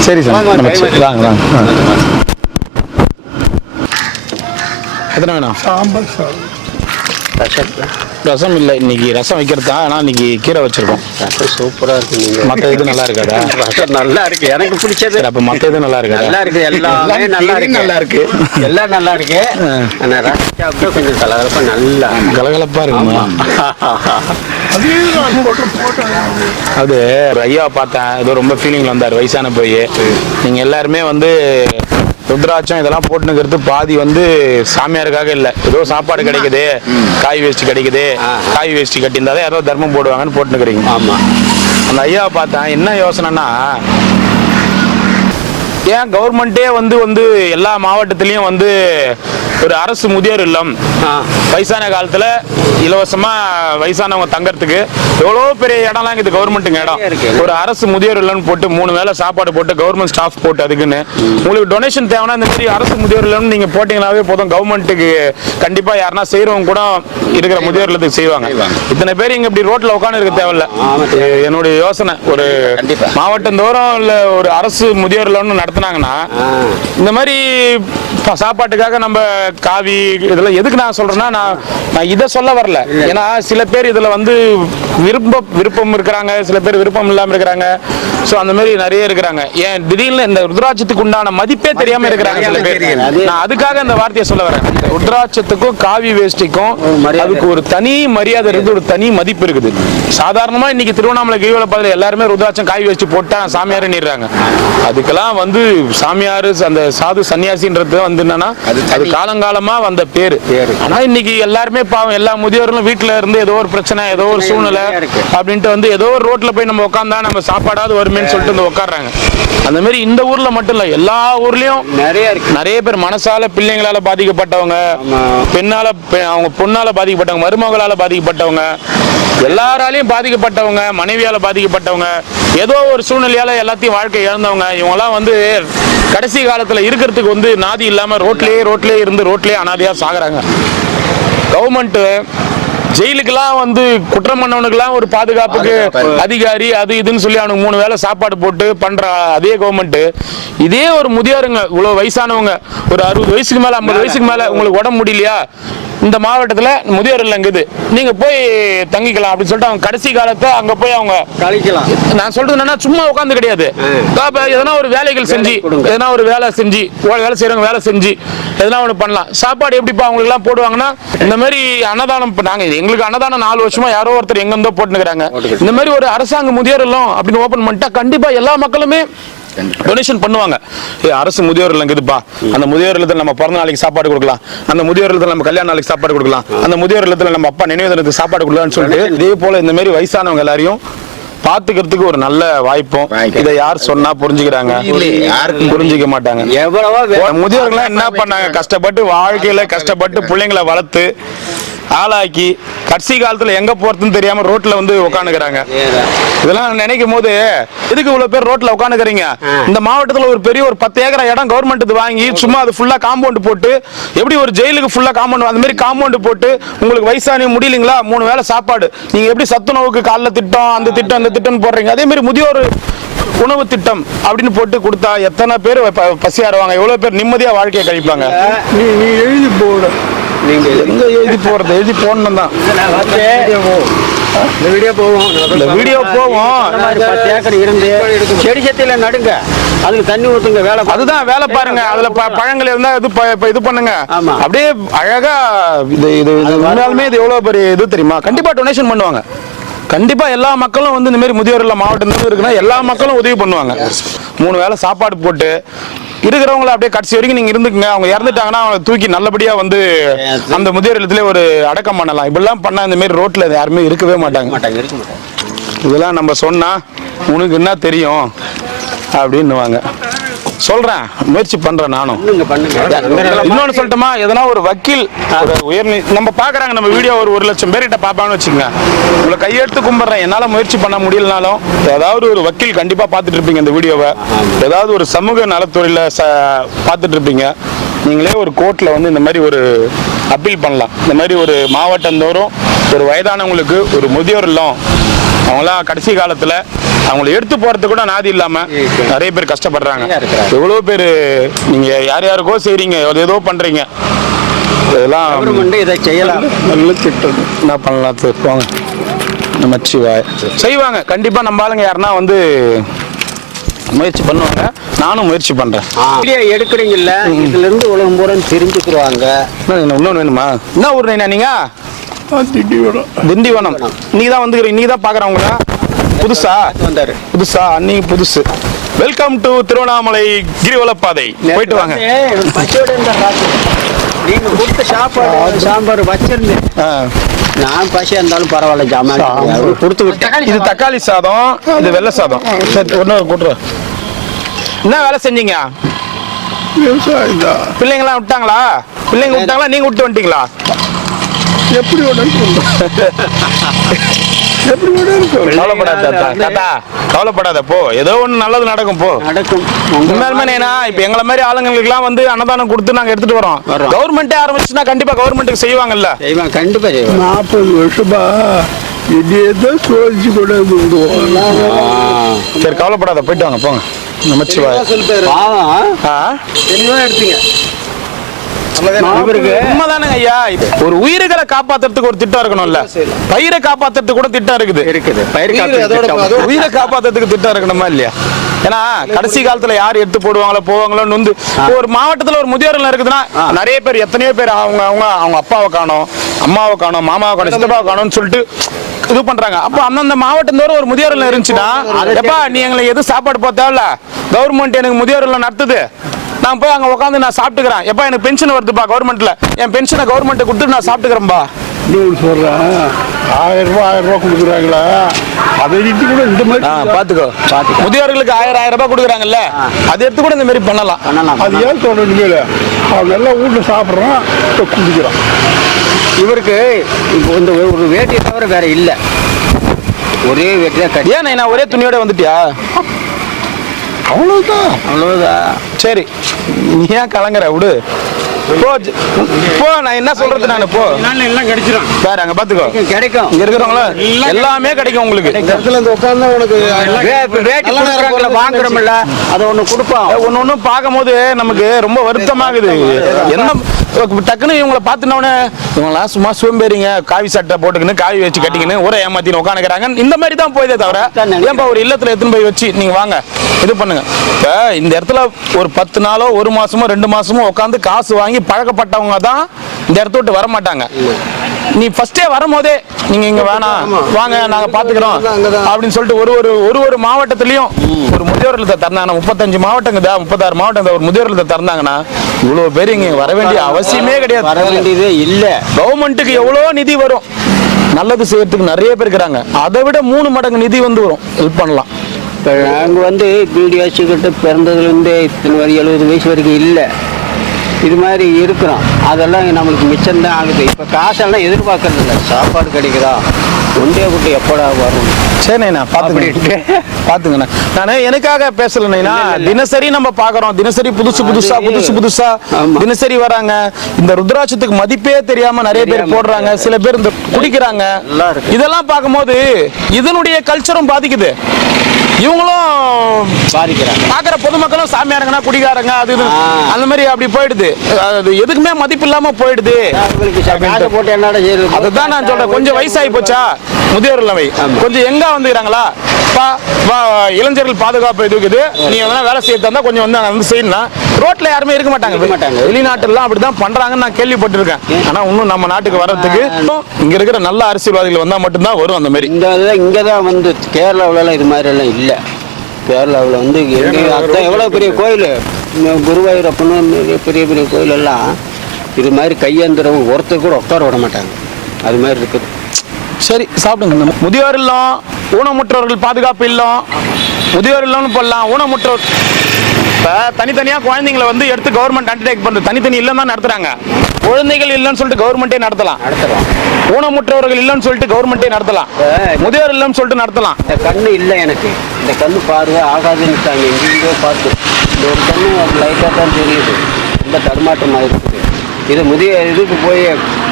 சரி சார், நமச்சிவாய. வாங்க வாங்க. எத்தனை வேணும்? சாம்பார் சாதம். ரசம் இல்லை இன்னைக்கு. ரசம் வைக்கிறது தான், ஆனால் இன்னைக்கு கீரை வச்சிருக்கோம். ரசம் சூப்பராக இருக்கு. நீங்கள் மற்ற இது நல்லா இருக்காதா? ரசம் நல்லா இருக்கு, எனக்கு பிடிச்சது. அப்போ மற்ற இது நல்லா இருக்காதா? நல்லா இருக்கு, எல்லாமே நல்லா இருக்கு. நல்லா இருக்கு, எல்லாம் நல்லா இருக்கு. ஆனால் ரசம் சாப்பிட்டா கொஞ்சம் கலகலப்பா நல்லா கலகலப்பா இருக்குமா? அது ஒரு ஐயாவை பார்த்தேன், ஏதோ ரொம்ப ஃபீலிங்ல வந்தார். வயசான போய் நீங்கள் எல்லாருமே வந்து ருத்ராட்சம் இதெல்லாம் போட்டுனுக்கிறது பாதி வந்து சாமியாருக்காக இல்லை. ஏதோ சாப்பாடு கிடைக்குது, காய் வேஸ்ட் கிடைக்குது, காய் வேஸ்ட் கட்டியிருந்தாதான் ஏதோ தர்மம் போடுவாங்கன்னு போட்டுனுக்கிறீங்க. ஆமாம். அந்த ஐயாவை பார்த்தேன். என்ன யோசனைன்னா, ஏன் கவர்மெண்ட்டே வந்து எல்லா மாவட்டத்திலையும் வந்து ஒரு அரசு முதியோர் இல்லம், வயசான காலத்துல இலவசமா வயசானவங்க தங்கறதுக்கு எவ்வளோ பெரிய இடம்லாம் இருக்குது. கவர்மெண்ட்டுங்க இடம். ஒரு அரசு முதியோர் இல்லம்னு போட்டு 3 வேளை சாப்பாடு போட்டு கவர்மெண்ட் ஸ்டாஃப் போட்டு அதுக்குன்னு உங்களுக்கு டொனேஷன் தேவைன்னா இந்த மாதிரி அரசு முதியோர் இல்லம்னு நீங்க போட்டீங்கன்னாவே போதும். கவர்மெண்ட்டுக்கு கண்டிப்பா யாருன்னா செய்யறவங்க கூட இருக்கிற முதியோர் இல்லத்துக்கு செய்வாங்க. இத்தனை பேர் இங்க இப்படி ரோட்ல உட்காந்து இருக்க தேவையில்ல. என்னுடைய யோசனை, ஒரு மாவட்டம் தோறும் இல்ல ஒரு அரசு முதியோர் இல்லம்னு நடத்தினாங்கன்னா இந்த மாதிரி சாப்பாட்டுக்காக நம்ம காவி இதெல்லாம் எதுக்கு நான் சொல்றேன்னா, நான் இதை சொல்ல வரல. ஏன்னா சில பேர் இதுல வந்து விருப்பம் இருக்கிறாங்க, சில பேர் விருப்பம் இல்லாம இருக்கிறாங்க. சோ அந்த மாதிரி நிறைய இருக்கிறாங்க. ஏன் திடீர்னு இந்த ருத்ராட்சத்துக்கு உண்டான மதிப்பே தெரியாம இருக்கிறாங்க சில பேர். நான் அதுக்காக இந்த வார்த்தையை சொல்ல வரேன். ருத்ராட்சத்துக்கும் காவி வேஷ்டிக்கும் அதுக்கு ஒரு தனி மரியாதை இருக்குது, ஒரு தனி மதிப்பு இருக்குது. சாதாரணமா இன்னைக்கு திருவண்ணாமலை கிரிவல பாதையில எல்லாருமே ருத்ராட்சம் காவி வேஷ்டி போட்டா சாமியார் நீடுறாங்க. அதுக்கெல்லாம் வந்து சாமியாரு அந்த சாது சன்னியாசின்றது வந்து என்னன்னா அது காலங்காலமா வந்த பேரு. ஆனா இன்னைக்கு எல்லாருமே பாவம், எல்லா முதியோர்களும் வீட்டுல இருந்து ஏதோ ஒரு பிரச்சனை, ஏதோ ஒரு சூழ்நிலை அப்படின்ட்டு வந்து ஏதோ ஒரு ரோட்ல போய் நம்ம உட்காந்தா நம்ம சாப்பாடாவது வருமேன்னு சொல்லிட்டு வந்து உட்காடுறாங்க. அந்த மாதிரி இந்த ஊர்ல மட்டும் இல்ல, எல்லா ஊர்லயும் நிறைய பேர் மனசால பிள்ளைங்களால பாதிக்கப்பட்டவங்க, அவங்க பொண்ணால பாதிக்கப்பட்டவங்க, மருமகளால பாதிக்கப்பட்டவங்க, எல்லாராலையும் பாதிக்கப்பட்டவங்க, மனைவியால பாதிக்கப்பட்டவங்க, ஏதோ ஒரு சூழ்நிலையால எல்லாத்தையும் வாழ்க்கை இழந்தவங்க, இவங்கெல்லாம் வந்து கடைசி காலத்துல இருக்கிறதுக்கு வந்து நாதி இல்லாம ரோட்லயே இருந்து ரோட்லயே அனாதையா சாகுறாங்க. கவர்மெண்ட் ஜெயிலுக்கெல்லாம் வந்து குற்றம் பண்ணவனுக்கெல்லாம் ஒரு பாதுகாப்புக்கு அதிகாரி அது இதுன்னு சொல்லி அவனுக்கு 3 வேளை சாப்பாடு போட்டு பண்ற அதே கவர்மெண்ட் இதே ஒரு முதியோருங்க, இவ்வளவு வயசானவங்க, ஒரு 60 வயசுக்கு மேல 50 வயசுக்கு மேல உங்களுக்கு உடம்பு முடியலையா, இந்த மாவட்டத்துல முதியோர் இல்லம் இருக்குது, நீங்க போய் தங்கிக்கலாம் அப்படின்னு சொல்லிட்டு அவங்க கடைசி காலத்தை அங்க போய் அவங்க கழிக்கலாம். நான் சொல்றது என்னன்னா சும்மா உட்காந்து கிடையாது, எதனா ஒரு வேலைகள் செஞ்சு, எதனா ஒரு வேலை செஞ்சு, வேலை செய்யறவங்க வேலை செஞ்சு எதனா ஒண்ணு பண்ணலாம். சாப்பாடு எப்படிப்பா அவங்களுக்கு எல்லாம் போடுவாங்கன்னா இந்த மாதிரி அன்னதானம். நாங்க எங்களுக்கு அன்னதானம் 4 வருஷமா யாரோ ஒருத்தர் எங்க இருந்தோ போட்டுக்கிறாங்க. இந்த மாதிரி ஒரு அரசாங்க முதியோர் இல்லம் அப்படின்னு ஓபன் பண்ணிட்டா கண்டிப்பா எல்லா மக்களுமே டொனேஷன் பண்ணுவாங்க. அரசு முதியோர் இல்லம் இருக்குதுப்பா, அந்த முதியோர் இல்லத்துல நம்ம பிறந்த நாளைக்கு சாப்பாடு கொடுக்கலாம், அந்த முதியோர் இல்லத்துல நம்ம கல்யாண நாளைக்கு சாப்பாடு கொடுக்கலாம், அந்த முதியோர் இல்லத்துல நம்ம அப்பா நினைவு தினத்துக்கு சாப்பாடு கொடுக்கலாம்னு சொல்லிட்டு இதே போல இந்த மாதிரி வயசானவங்க எல்லாரையும் பாத்துக்கிறதுக்கு ஒரு நல்ல வாய்ப்பும். இதை யார் சொன்னா புரிஞ்சுக்கிறாங்க? யாருக்கும் புரிஞ்சுக்க மாட்டாங்க. முதியோர்கள் என்ன பண்ணாங்க? கஷ்டப்பட்டு வாழ்க்கையில கஷ்டப்பட்டு பிள்ளைங்களை வளர்த்து ஆளாக்கி கடைசி காலத்துல எங்க போறதுன்னு தெரியாம ரோட்ல வந்து உட்காந்துக்கிறாங்க. இதெல்லாம் நினைக்கும் போது எதுக்கு இவ்வளவு பேர் ரோட்ல உட்காந்துக்கிறீங்க? இந்த மாவட்டத்துல ஒரு பெரிய ஒரு 10 ஏக்கர் இடம் கவர்மெண்ட் வாங்கி சும்மா அது ஃபுல்லா காம்பவுண்ட் போட்டு, எப்படி ஒரு ஜெயிலுக்கு ஃபுல்லா காம்பவுண்ட் அந்த மாதிரி காம்பவுண்ட் போட்டு உங்களுக்கு வயசானி முடியலீங்களா 3 வேளை சாப்பாடு, நீங்க எப்படி சத்துணவுக்கு காலைல திட்டம் அந்த திட்டம் இந்த திட்டம் போடுறீங்க, அதே மாதிரி முதியோர் உணவு திட்டம் அப்படின்னு போட்டு கொடுத்தா எத்தனை பேர் பசியாடுவாங்க, எவ்வளவு பேர் நிம்மதியா வாழ்க்கையை கழிப்பாங்க. நீ எழுதி போட நீங்க எங்க எழுதி போறது, எழுதி போடணும் தான். இந்த வீடியோ போவோம், இந்த வீடியோ போவோம். 10 ஏக்கர் இருந்து செடி செத்தியில நடுங்க, அதுக்கு தண்ணி ஊத்துங்க, வேலை அதுதான் வேலை பாருங்க. அதுல பழங்கள் இருந்தா இது பண்ணுங்க. அப்படியே அழகா இது உண்மையாலுமே இது எவ்வளவு பெரிய இது தெரியுமா? கண்டிப்பா டொனேஷன் பண்ணுவாங்க. கண்டிப்பா எல்லா மக்களும் வந்து இந்த மாதிரி முதியோர் இல்ல மாவட்டம் இருக்குன்னா எல்லா மக்களும் உதவி பண்ணுவாங்க. 3 வேளை சாப்பாடு போட்டு இருக்கிறவங்கள அப்படியே கடைசி வரைக்கும் நீங்க இருந்துக்குங்க. அவங்க இறந்துட்டாங்கன்னா அவங்க தூக்கி நல்லபடியா வந்து அந்த முதியோர் இல்லத்திலே ஒரு அடக்கம் பண்ணலாம். இப்படிலாம் பண்ணா இந்த மாதிரி ரோட்ல யாருமே இருக்கவே மாட்டாங்க. இதெல்லாம் நம்ம சொன்னா உனக்கு என்ன தெரியும் அப்படின்னுவாங்க. சொல்றேன், முயற்சி பண்றேன் நானும். இன்னொன்னு சொல்லட்டுமா, எதனா ஒரு வக்கீல் நம்ம பாக்குறாங்க, நம்ம வீடியோ ஒரு 1 லட்சம் பேர்கிட்ட பாப்பான்னு வச்சுக்கோங்க. உங்களை கையெடுத்து கும்பிடுறேன். என்னால முயற்சி பண்ண முடியலனாலும் ஏதாவது ஒரு வக்கீல் கண்டிப்பா பார்த்துட்டு இருப்பீங்க இந்த வீடியோவை. ஏதாவது ஒரு சமூக நலத்துறையில பார்த்துட்டு இருப்பீங்க. நீங்களே ஒரு கோர்ட்ல வந்து இந்த மாதிரி ஒரு அப்பீல் பண்ணலாம். இந்த மாதிரி ஒரு மாவட்டந்தோறும் ஒரு வயதானவங்களுக்கு ஒரு முதியோர் இல்லம், அவங்களாம் கடைசி காலத்துல அவங்களை எடுத்து போறது கூட நாதி இல்லாம நிறைய பேர் கஷ்டப்படுறாங்க. எவ்வளவு பேர் நீங்க யாருக்கோ செய்றீங்க, ஏதோ பண்றீங்க. இதெல்லாம் இதை செய்யலாம். நல்ல திட்டம் என்ன பண்ணலாம் போங்க. நம்ம செய்வாங்க கண்டிப்பா. நம்ம ஆளுங்க யாருன்னா வந்து முயற்சி பண்ணுவாங்க. நானும் முயற்சி பண்றேன். வீடியோ எடுக்கிறீங்கல்ல, இதுல இருந்து உலகம் பூரா தெரிஞ்சுக்குவாங்க. இன்னொன்னு வேணுமா? என்ன ஊர் நீங்க? திண்டிவனம். நீங்க தான் வந்து நீங்க தான் பாக்குறவங்களா? புதுசா வந்தாரு, புதுசா அன்னைக்கு புதுசு. வெல்கம் டு திருவண்ணாமலை கிரிவல பாதை. போயிட்டு வாங்க. நீங்க கொடுத்த சாப்பாடு சாம்பார் வச்சிருந்தேன். நான் பசியா இருந்தாலும் பரவாயில்ல, ஜாமான் கொடுத்து விட்டேன். இது தக்காளி சாதம், இது வெள்ளை சாதம். சரி, ஒன்னு கூட்டுற. என்ன வேலை செஞ்சீங்க? பிள்ளைங்களாம் விட்டாங்களா? பிள்ளைங்க விட்டாங்களா? நீங்க விட்டு வந்துட்டீங்களா? எப்படி கவலைப்படாத போ, ஏதோ ஒண்ணு நல்லது நடக்கும் போ. நடக்கும். உண்மையாலுமே இப்ப எங்களை மாதிரி ஆளுங்களுக்கு எல்லாம் வந்து அன்னதானம் கொடுத்து நாங்க எடுத்துட்டு வரோம். கவர்மெண்டே ஆரம்பிச்சுன்னா கண்டிப்பா கவர்மெண்ட்டுக்கு செய்வாங்கல்ல. செய்வாங்க, கண்டிப்பா செய்வாங்க. 40 வருஷமா இதேதான் சுழற்சி கூட சரி, கவலைப்படாத, போயிட்டு வாங்க போங்க. நமச்சிவாய். தெளிவா எடுத்தீங்க. உண்மைதானங்க ஐயா. ஒரு உயிர்களை காப்பாத்துறதுக்கு ஒரு திட்டம் இருக்கணும்ல. பயிரை காப்பாத்துறதுக்கு கூட திட்டம் இருக்குது. உயிரை காப்பாத்துறதுக்கு திட்டம் இருக்கணுமா இல்லையா? ஏன்னா கடைசி காலத்துல யார் எடுத்து போடுவாங்களோ போவாங்களோன்னு வந்து ஒரு மாவட்டத்துல ஒரு முதியோர் இல்லம் இருக்குதுன்னா நிறைய பேர், எத்தனையோ பேர் அவங்க அப்பாவை காணோம், அம்மாவை காணோம், மாமாவை காணோம், சித்தப்பாவை காணோம்னு சொல்லிட்டு இது பண்றாங்க. அப்ப அந்தந்த மாவட்டம் தோறும் ஒரு முதியோர் இல்லம் இருந்துச்சுன்னா, எப்பா நீ எங்களுக்கு எது சாப்பாடு போத்தாவில்ல, கவர்மெண்ட் எனக்கு முதியோர் இல்லம் நடத்துது, நான் போய் அங்க உட்காந்து நான் சாப்பிட்டுக்கிறேன். எப்பா எனக்கு பென்ஷன் வருதுப்பா கவர்மெண்ட்ல, என் பென்ஷனை கவர்மெண்ட் கொடுத்து நான் சாப்பிட்டுக்கிறேன்பா. சொல்றேன் 1000 ரூபாய் கொடுக்குறாங்களா? அதை கூட இந்த மாதிரி பாத்துக்கோ. முதியோர்களுக்கு 1000 ரூபாய் கொடுக்குறாங்கல்ல, அதை எடுத்து கூட இந்த மாதிரி பண்ணலாம். அது ஏன் தோணுங்க? அவன் நல்லா வீட்டுல சாப்பிட்றான், குடிக்கிறான். இவருக்கு இந்த ஒரு வேட்டியை தவிர வேற இல்ல, ஒரே வேட்டியா கட்டி. ஏன் நான் ஒரே துணியோட வந்துட்டியா? அவ்வளவுதான். சரி, நீ ஏன் கலங்குற? விடு போ. நான் என்ன சொல்றது? நான் போ, எல்லாம் கிடைச்சிடும். வேற அங்க பாத்துக்கோ, கிடைக்கும். இங்க இருக்கிறவங்கள எல்லாமே கிடைக்கும் உங்களுக்கு. உட்கார்ந்தா உனக்கு வேட்டி கொடுக்குறாங்கல்ல, வாங்குறோம்ல, அதை ஒண்ணு கொடுப்போம். ஒன்னு பாக்கும்போது நமக்கு ரொம்ப வருத்தமாகுது. என்ன டக்குன்னு இவங்களை பார்த்துனோடனே இவங்களாம் சும்மா சோம்பேறிங்க, காவி சட்டை போட்டுக்கின்னு காவி வச்சு கட்டிக்கின்னு ஊரை ஏமாத்தின்னு உட்காந்துக்கிறாங்க. இந்த மாதிரி தான் போயதே தவிர, ஏன்பா ஒரு இல்லத்துல எடுத்துன்னு போய் வச்சு நீங்க வாங்க இது பண்ணுங்க. இப்ப இந்த இடத்துல ஒரு 10 நாளோ 1 மாசமோ 2 மாசமோ உட்காந்து காசு வாங்கி பழக்கப்பட்டவங்க தான் இந்த இடத்த விட்டு வர மாட்டாங்க. நீ ஃபர்ஸ்டே வரும்போதே நீங்க இங்க வேணாம் வாங்க நாங்க பாத்துக்கிறோம் அப்படின்னு சொல்லிட்டு ஒரு மாவட்டத்திலயும் ஒரு முதியோர் இல்லத்தை தந்தாங்கன்னா, 35 மாவட்டங்க 36 மாவட்டம் ஒரு முதியோர் இல்லத்தை தந்தாங்கன்னா இவ்வளவு பேர் இங்க வர வேண்டிய அவசியமே கிடையாது. வர வேண்டியதே இல்ல. கவர்மெண்ட்டுக்கு எவ்வளவு நிதி வரும், நல்லது செய்யறதுக்கு நிறைய பேர் இருக்கிறாங்க. அதை விட 3 மடங்கு நிதி வந்து வரும், ஹெல்ப் பண்ணலாம். நாங்கள் வந்து பிடிஎஸ்கிட்ட பிறந்ததுலேருந்தே இத்தனை வரை 70 வயசு வரைக்கும் இல்லை, இது மாதிரி இருக்கிறோம். அதெல்லாம் நம்மளுக்கு மிச்சம்தான் ஆகுது. இப்போ காசெல்லாம் எதிர்பார்க்கறது இல்லை, சாப்பாடு கிடைக்குதா, ஒன்றே விட்டு எப்படா வரும். சரிண்ணா பாத்துங்கண்ணா. நான் எனக்காக பேசலண்ணா, தினசரி நம்ம பாக்குறோம், தினசரி புதுசா தினசரி வராங்க. இந்த ருத்ராட்சத்துக்கு மதிப்பே தெரியாம நிறைய பேர் போடுறாங்க, சில பேர் இந்த குடிக்கிறாங்க. இதெல்லாம் பார்க்கும்போது இதனுடைய கல்ச்சரும் பாதிக்குது. இவங்களும் பாதிக்கிறாங்க. பாக்குற பொதுமக்களும் சாமியாருங்கன்னா குடிகாரங்க அது இது அந்த மாதிரி அப்படி போயிடுது. அது எதுக்குமே மதிப்பு இல்லாம போயிடுது. அவங்களுக்கு காசை போட்டு என்னடா செய்யுது? அதுதான் நான் சொல்றேன். கொஞ்சம் வயசாகி போச்சா முதியோர் இல்லமை, கொஞ்சம் எங்க வந்துக்கிறாங்களா இளைஞர்கள் பாதுகாப்பு இருக்குது. நீ எதனா வேலை செய்ய தந்தா கொஞ்சம் வந்து அங்க வந்து செய்யணும். ரோட்ல யாருமே இருக்க மாட்டாங்க. வெளிநாட்டுலாம் அப்படிதான் பண்றாங்கன்னு நான் கேள்விப்பட்டிருக்கேன். ஆனா இன்னும் நம்ம நாட்டுக்கு வர்றதுக்கு இங்க இருக்கிற நல்ல அரசியல்வாதிகள் வந்தா மட்டும்தான் வரும் அந்த மாதிரி. இங்கதான் வந்து கேரளாவில இது மாதிரி எல்லாம் இல்ல. கேரளாவில் வந்து அதான் எவ்வளவு பெரிய கோயில், குருவாயூரப்பன்னு பெரிய பெரிய கோயில் எல்லாம் இது மாதிரி கையேந்திரவங்க ஒருத்தர் கூட உட்கார விட மாட்டாங்க. அது மாதிரி இருக்குது. சரி சாப்பிடுங்க. முதியோர் இல்லம், ஊனமுற்றவர்கள் பாதுகாப்பு இல்லம், முதியோர் இல்லம்னு போடலாம். ஊனமுற்றோர் இப்போ தனித்தனியாக குழந்தைங்களை வந்து எடுத்து கவர்மெண்ட் அண்டர்டேக் பண்ணுறது. தனித்தனி இல்லம் தான் நடத்துறாங்க. குழந்தைகள் இல்லைன்னு சொல்லிட்டு கவர்மெண்ட்டே நடத்தலாம். ஊனமுற்றவர்கள் இல்லைன்னு சொல்லிட்டு கவர்மெண்ட்டே நடத்தலாம். முதியோர் இல்லம்னு சொல்லிட்டு நடத்தலாம். இந்த கண்ணு இல்லை எனக்கு, இந்த கண்ணு பார்வை ஆகாதுன்னுட்டாங்க. எங்கேயோ பார்த்து இந்த ஒரு கண்ணு லைட்டாக தான் தெரியுது. ரொம்ப தடுமாற்றமாக இருக்குது. இது இதுக்கு போய்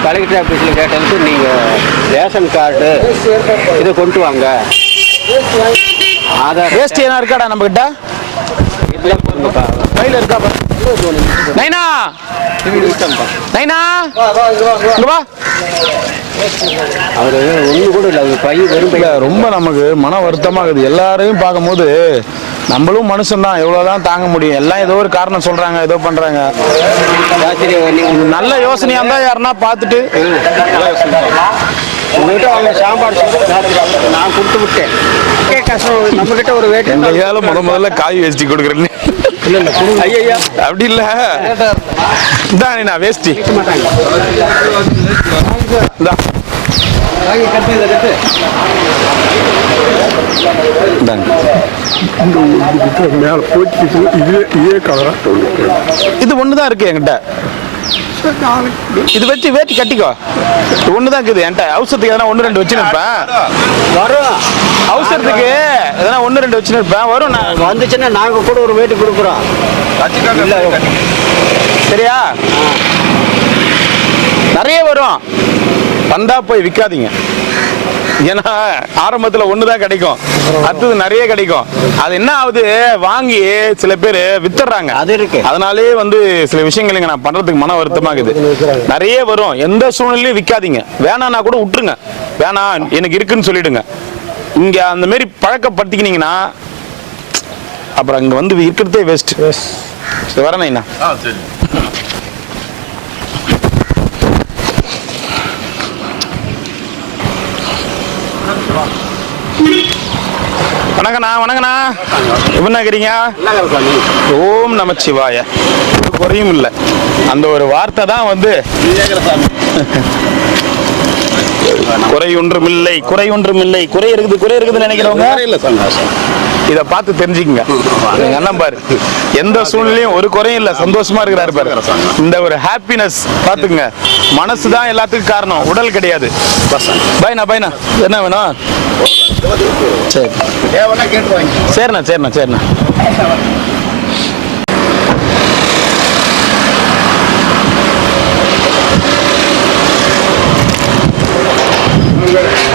கலெக்டர் ஆஃபீஸில் கேட்டதுக்கு நீங்கள் ரேஷன் கார்டு இதை கொண்டு வாங்க. ஆதார் வேஸ்ட் என்ன இருக்காடா நம்ம கிட்ட? கையில் இருக்கா? நைனா நைனா இங்க வா. அவர் ஒன்று கூட இல்லை. அவர் பையன் வெறும் ரொம்ப நமக்கு மன வருத்தமாகுது. எல்லாரையும் பார்க்கும்போது நம்மளும் மனுஷன்தான், எவ்வளவுதான் தாங்க முடியும். எல்லாம் ஏதோ ஒரு காரணம் சொல்றாங்க, ஏதோ பண்றாங்க. நல்ல யோசனையா இருந்தா யாருன்னா பார்த்துட்டு உங்ககிட்ட அவங்க சாப்பாடு நான் கொடுத்து விட்டேன். கஷ்டம் நம்ம கிட்ட ஒரு வேட்டு கையால முதல்ல காய் வேஸ்டி கொடுக்குறேன்னு. இல்லை இல்லை ஐயா அப்படி இல்லை தான் நான் வேஸ்டி மாட்டாங்க. மேலே போயிட்டு இதே கலரா இது ஒண்ணுதான் இருக்கு என்கிட்ட. இது வச்சு வேட்டி கட்டிக்கோ. ஒண்ணுதான் இருக்குது என்கிட்ட. அவசரத்துக்கு எதனா ஒன்று ரெண்டு வச்சு நிற்பேன். வரும் அவசரத்துக்கு எதனா ஒன்று ரெண்டு வச்சு நிற்பேன். வரும். நான் வந்துச்சுன்னா நாங்கள் கூட ஒரு வேட்டு கொடுக்குறோம். சரியா? நிறைய வரும். வந்தா போய் விற்காதீங்க. ஏன்னா ஆரம்பத்தில் ஒன்று தான் கிடைக்கும், அடுத்தது நிறைய கிடைக்கும். அது என்ன ஆகுது, வாங்கி சில பேர் வித்துறாங்க. அது இருக்கு. அதனாலே வந்து சில விஷயங்கள் இங்க நான் பண்றதுக்கு மன வருத்தமாகுது. நிறைய வரும். எந்த சூழ்நிலையும் விற்காதீங்க. வேணான்னா கூட விட்டுருங்க. வேணாம் எனக்கு இருக்குன்னு சொல்லிடுங்க. இங்க அந்த மாதிரி பழக்கப்படுத்திக்கினீங்கன்னா அப்புறம் அங்க வந்து இருக்கிறதே வேஸ்ட். வரேண்ணா. வணக்கண்ணா. வணக்கண்ணா. எப்படின்னா இருக்கிறீங்க? ஓம் நமச்சிவாய. குறையும் இல்லை. அந்த ஒரு வார்த்தை தான் வந்து குறை ஒன்றும் இல்லை, குறை ஒன்றும் இல்லை. குறை இருக்குதுன்னு நினைக்கிறவங்க இதை பார்த்து தெரிஞ்சுக்கங்க. எங்க அண்ணன் பாரு, எந்த சூழ்நிலையும் ஒரு குறையும் இல்லை, சந்தோஷமா இருக்கிறாரு பாரு. இந்த ஒரு ஹாப்பினஸ் பார்த்துக்குங்க. மனசு தான் எல்லாத்துக்கும் காரணம், உடல் கிடையாது. பையனா என்ன வேணும்? சரி சரிண்ணா.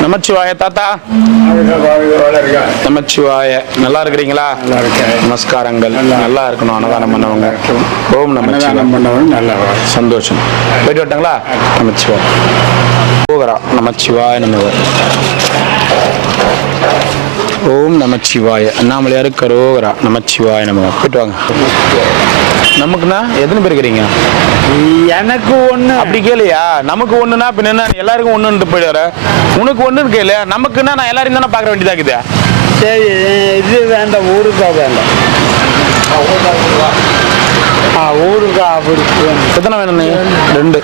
நமச்சிவாய தாத்தா. நமச்சிவாய. நல்லா இருக்கிறீங்களா? நமஸ்காரங்கள். நல்லா இருக்கணும். அன்னதானம் பண்ணவங்க. ஓம் நமச்சிவாயம் பண்ணவங்க. நல்லா சந்தோஷம். போயிட்டு வரட்டாங்களா? நமச்சிவாய. போகிறா. நமச்சிவாய நமக. ஓம் நமச்சிவாய. அண்ணாமலையாரு கரோகரா. நமச்சிவாய நமக. போயிட்டு வாங்க. நமக்குன்னா எத்தனை பேர் இருக்கிறீங்க? எனக்கு ஒண்ணு அப்படி கேளையா? நமக்கு ஒண்ணுனா பின்ன என்ன, எல்லாருக்கும் ஒண்ணுன்னு போயிடுற. உனக்கு ஒண்ணுன்னு கேளு. நமக்குன்னா நான் எல்லாரையும் தானே பார்க்க வேண்டியதா இருக்குது. சரி, இது வேண்டாம், ஊருக்காக வேண்டாம். ஊருக்கா அப்படி எத்தனை வேணும்? 2.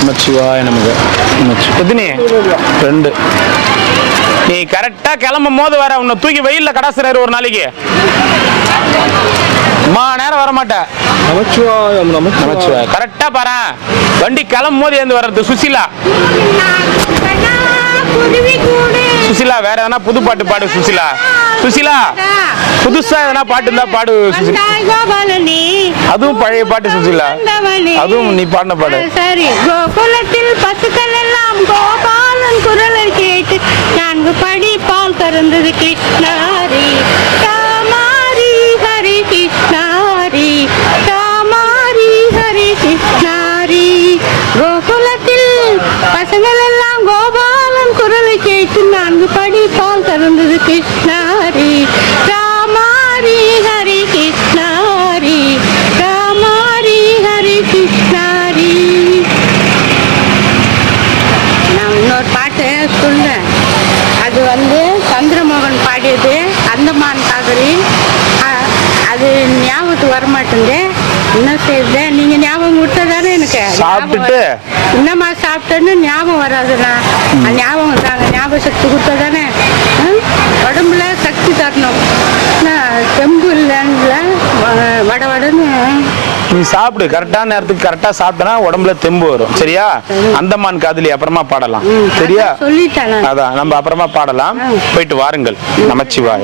நமச்சிவாய நமக்கு. எத்தனை? 2. நீ கரெக்டா கிளம்பும் போது வர, உன்னை தூக்கி வெயில்ல கடாசுறாரு ஒரு நாளைக்கு. நேரம் வர மாட்டேன். கரெக்டா பாரு. வண்டி கிளம்பும் போது ஏந்து வர்றது. சுசிலா வேற எதனா புது பாட்டு பாடு. சுசிலா புதுசா எதனா பாட்டு இருந்தா பாடு. அதுவும் பழைய பாட்டு சுசிலா. அதுவும் நீ பாடின பாடு. சரி. கோகுலத்தில் பசுக்கள் எல்லாம் கோபாலன் குரலை கேட்டு நான்கு படி பால் கறந்தது கிருஷ்ணாரி ராமாரி ஹரி கிருஷ்ணாரி ராமாரி ஹரி கிருஷ்ணாரி. கோகுலத்தில் பசங்கள் எல்லாம் கோபாலன் குரலை கேட்டு நான்கு படி பால் கறந்தது கிருஷ்ணாரி ராமாரி ஹரி கிருஷ்ணாரி ராமாரி ஹரி கிருஷ்ணாரி. நான் இன்னொரு பாட்டு சொல்றேன். அது சந்திரமோகன் பாடியது அந்தமான் காதலி. அது ஞாபகத்துக்கு வரமாட்டேங்குது. என்ன செய்யுது நீங்க ஞாபகம் கொடுத்ததானே எனக்கு சாப்பிட்டுட்டு என்னம்மா சாப்பிட்டேன்னு ஞாபகம் வராதுண்ணா. ஞாபகம் தாங்க ஞாபக சக்தி கொடுத்ததானே. உடம்புல சக்தி தரணும். தெம்பு இல்லைன்னு வடன்னு நீ சாப்பிடு. கரெக்டான நேரத்துக்கு கரெக்டா சாப்பிட்டனா உடம்புல தெம்பு வரும். சரியா? அந்தமான் காதலி அப்புறமா பாடலாம். சரியா? சொல்லிட்டேன். அதான் நம்ம அப்புறமா பாடலாம். போயிட்டு வாருங்கள். நமச்சிவாய.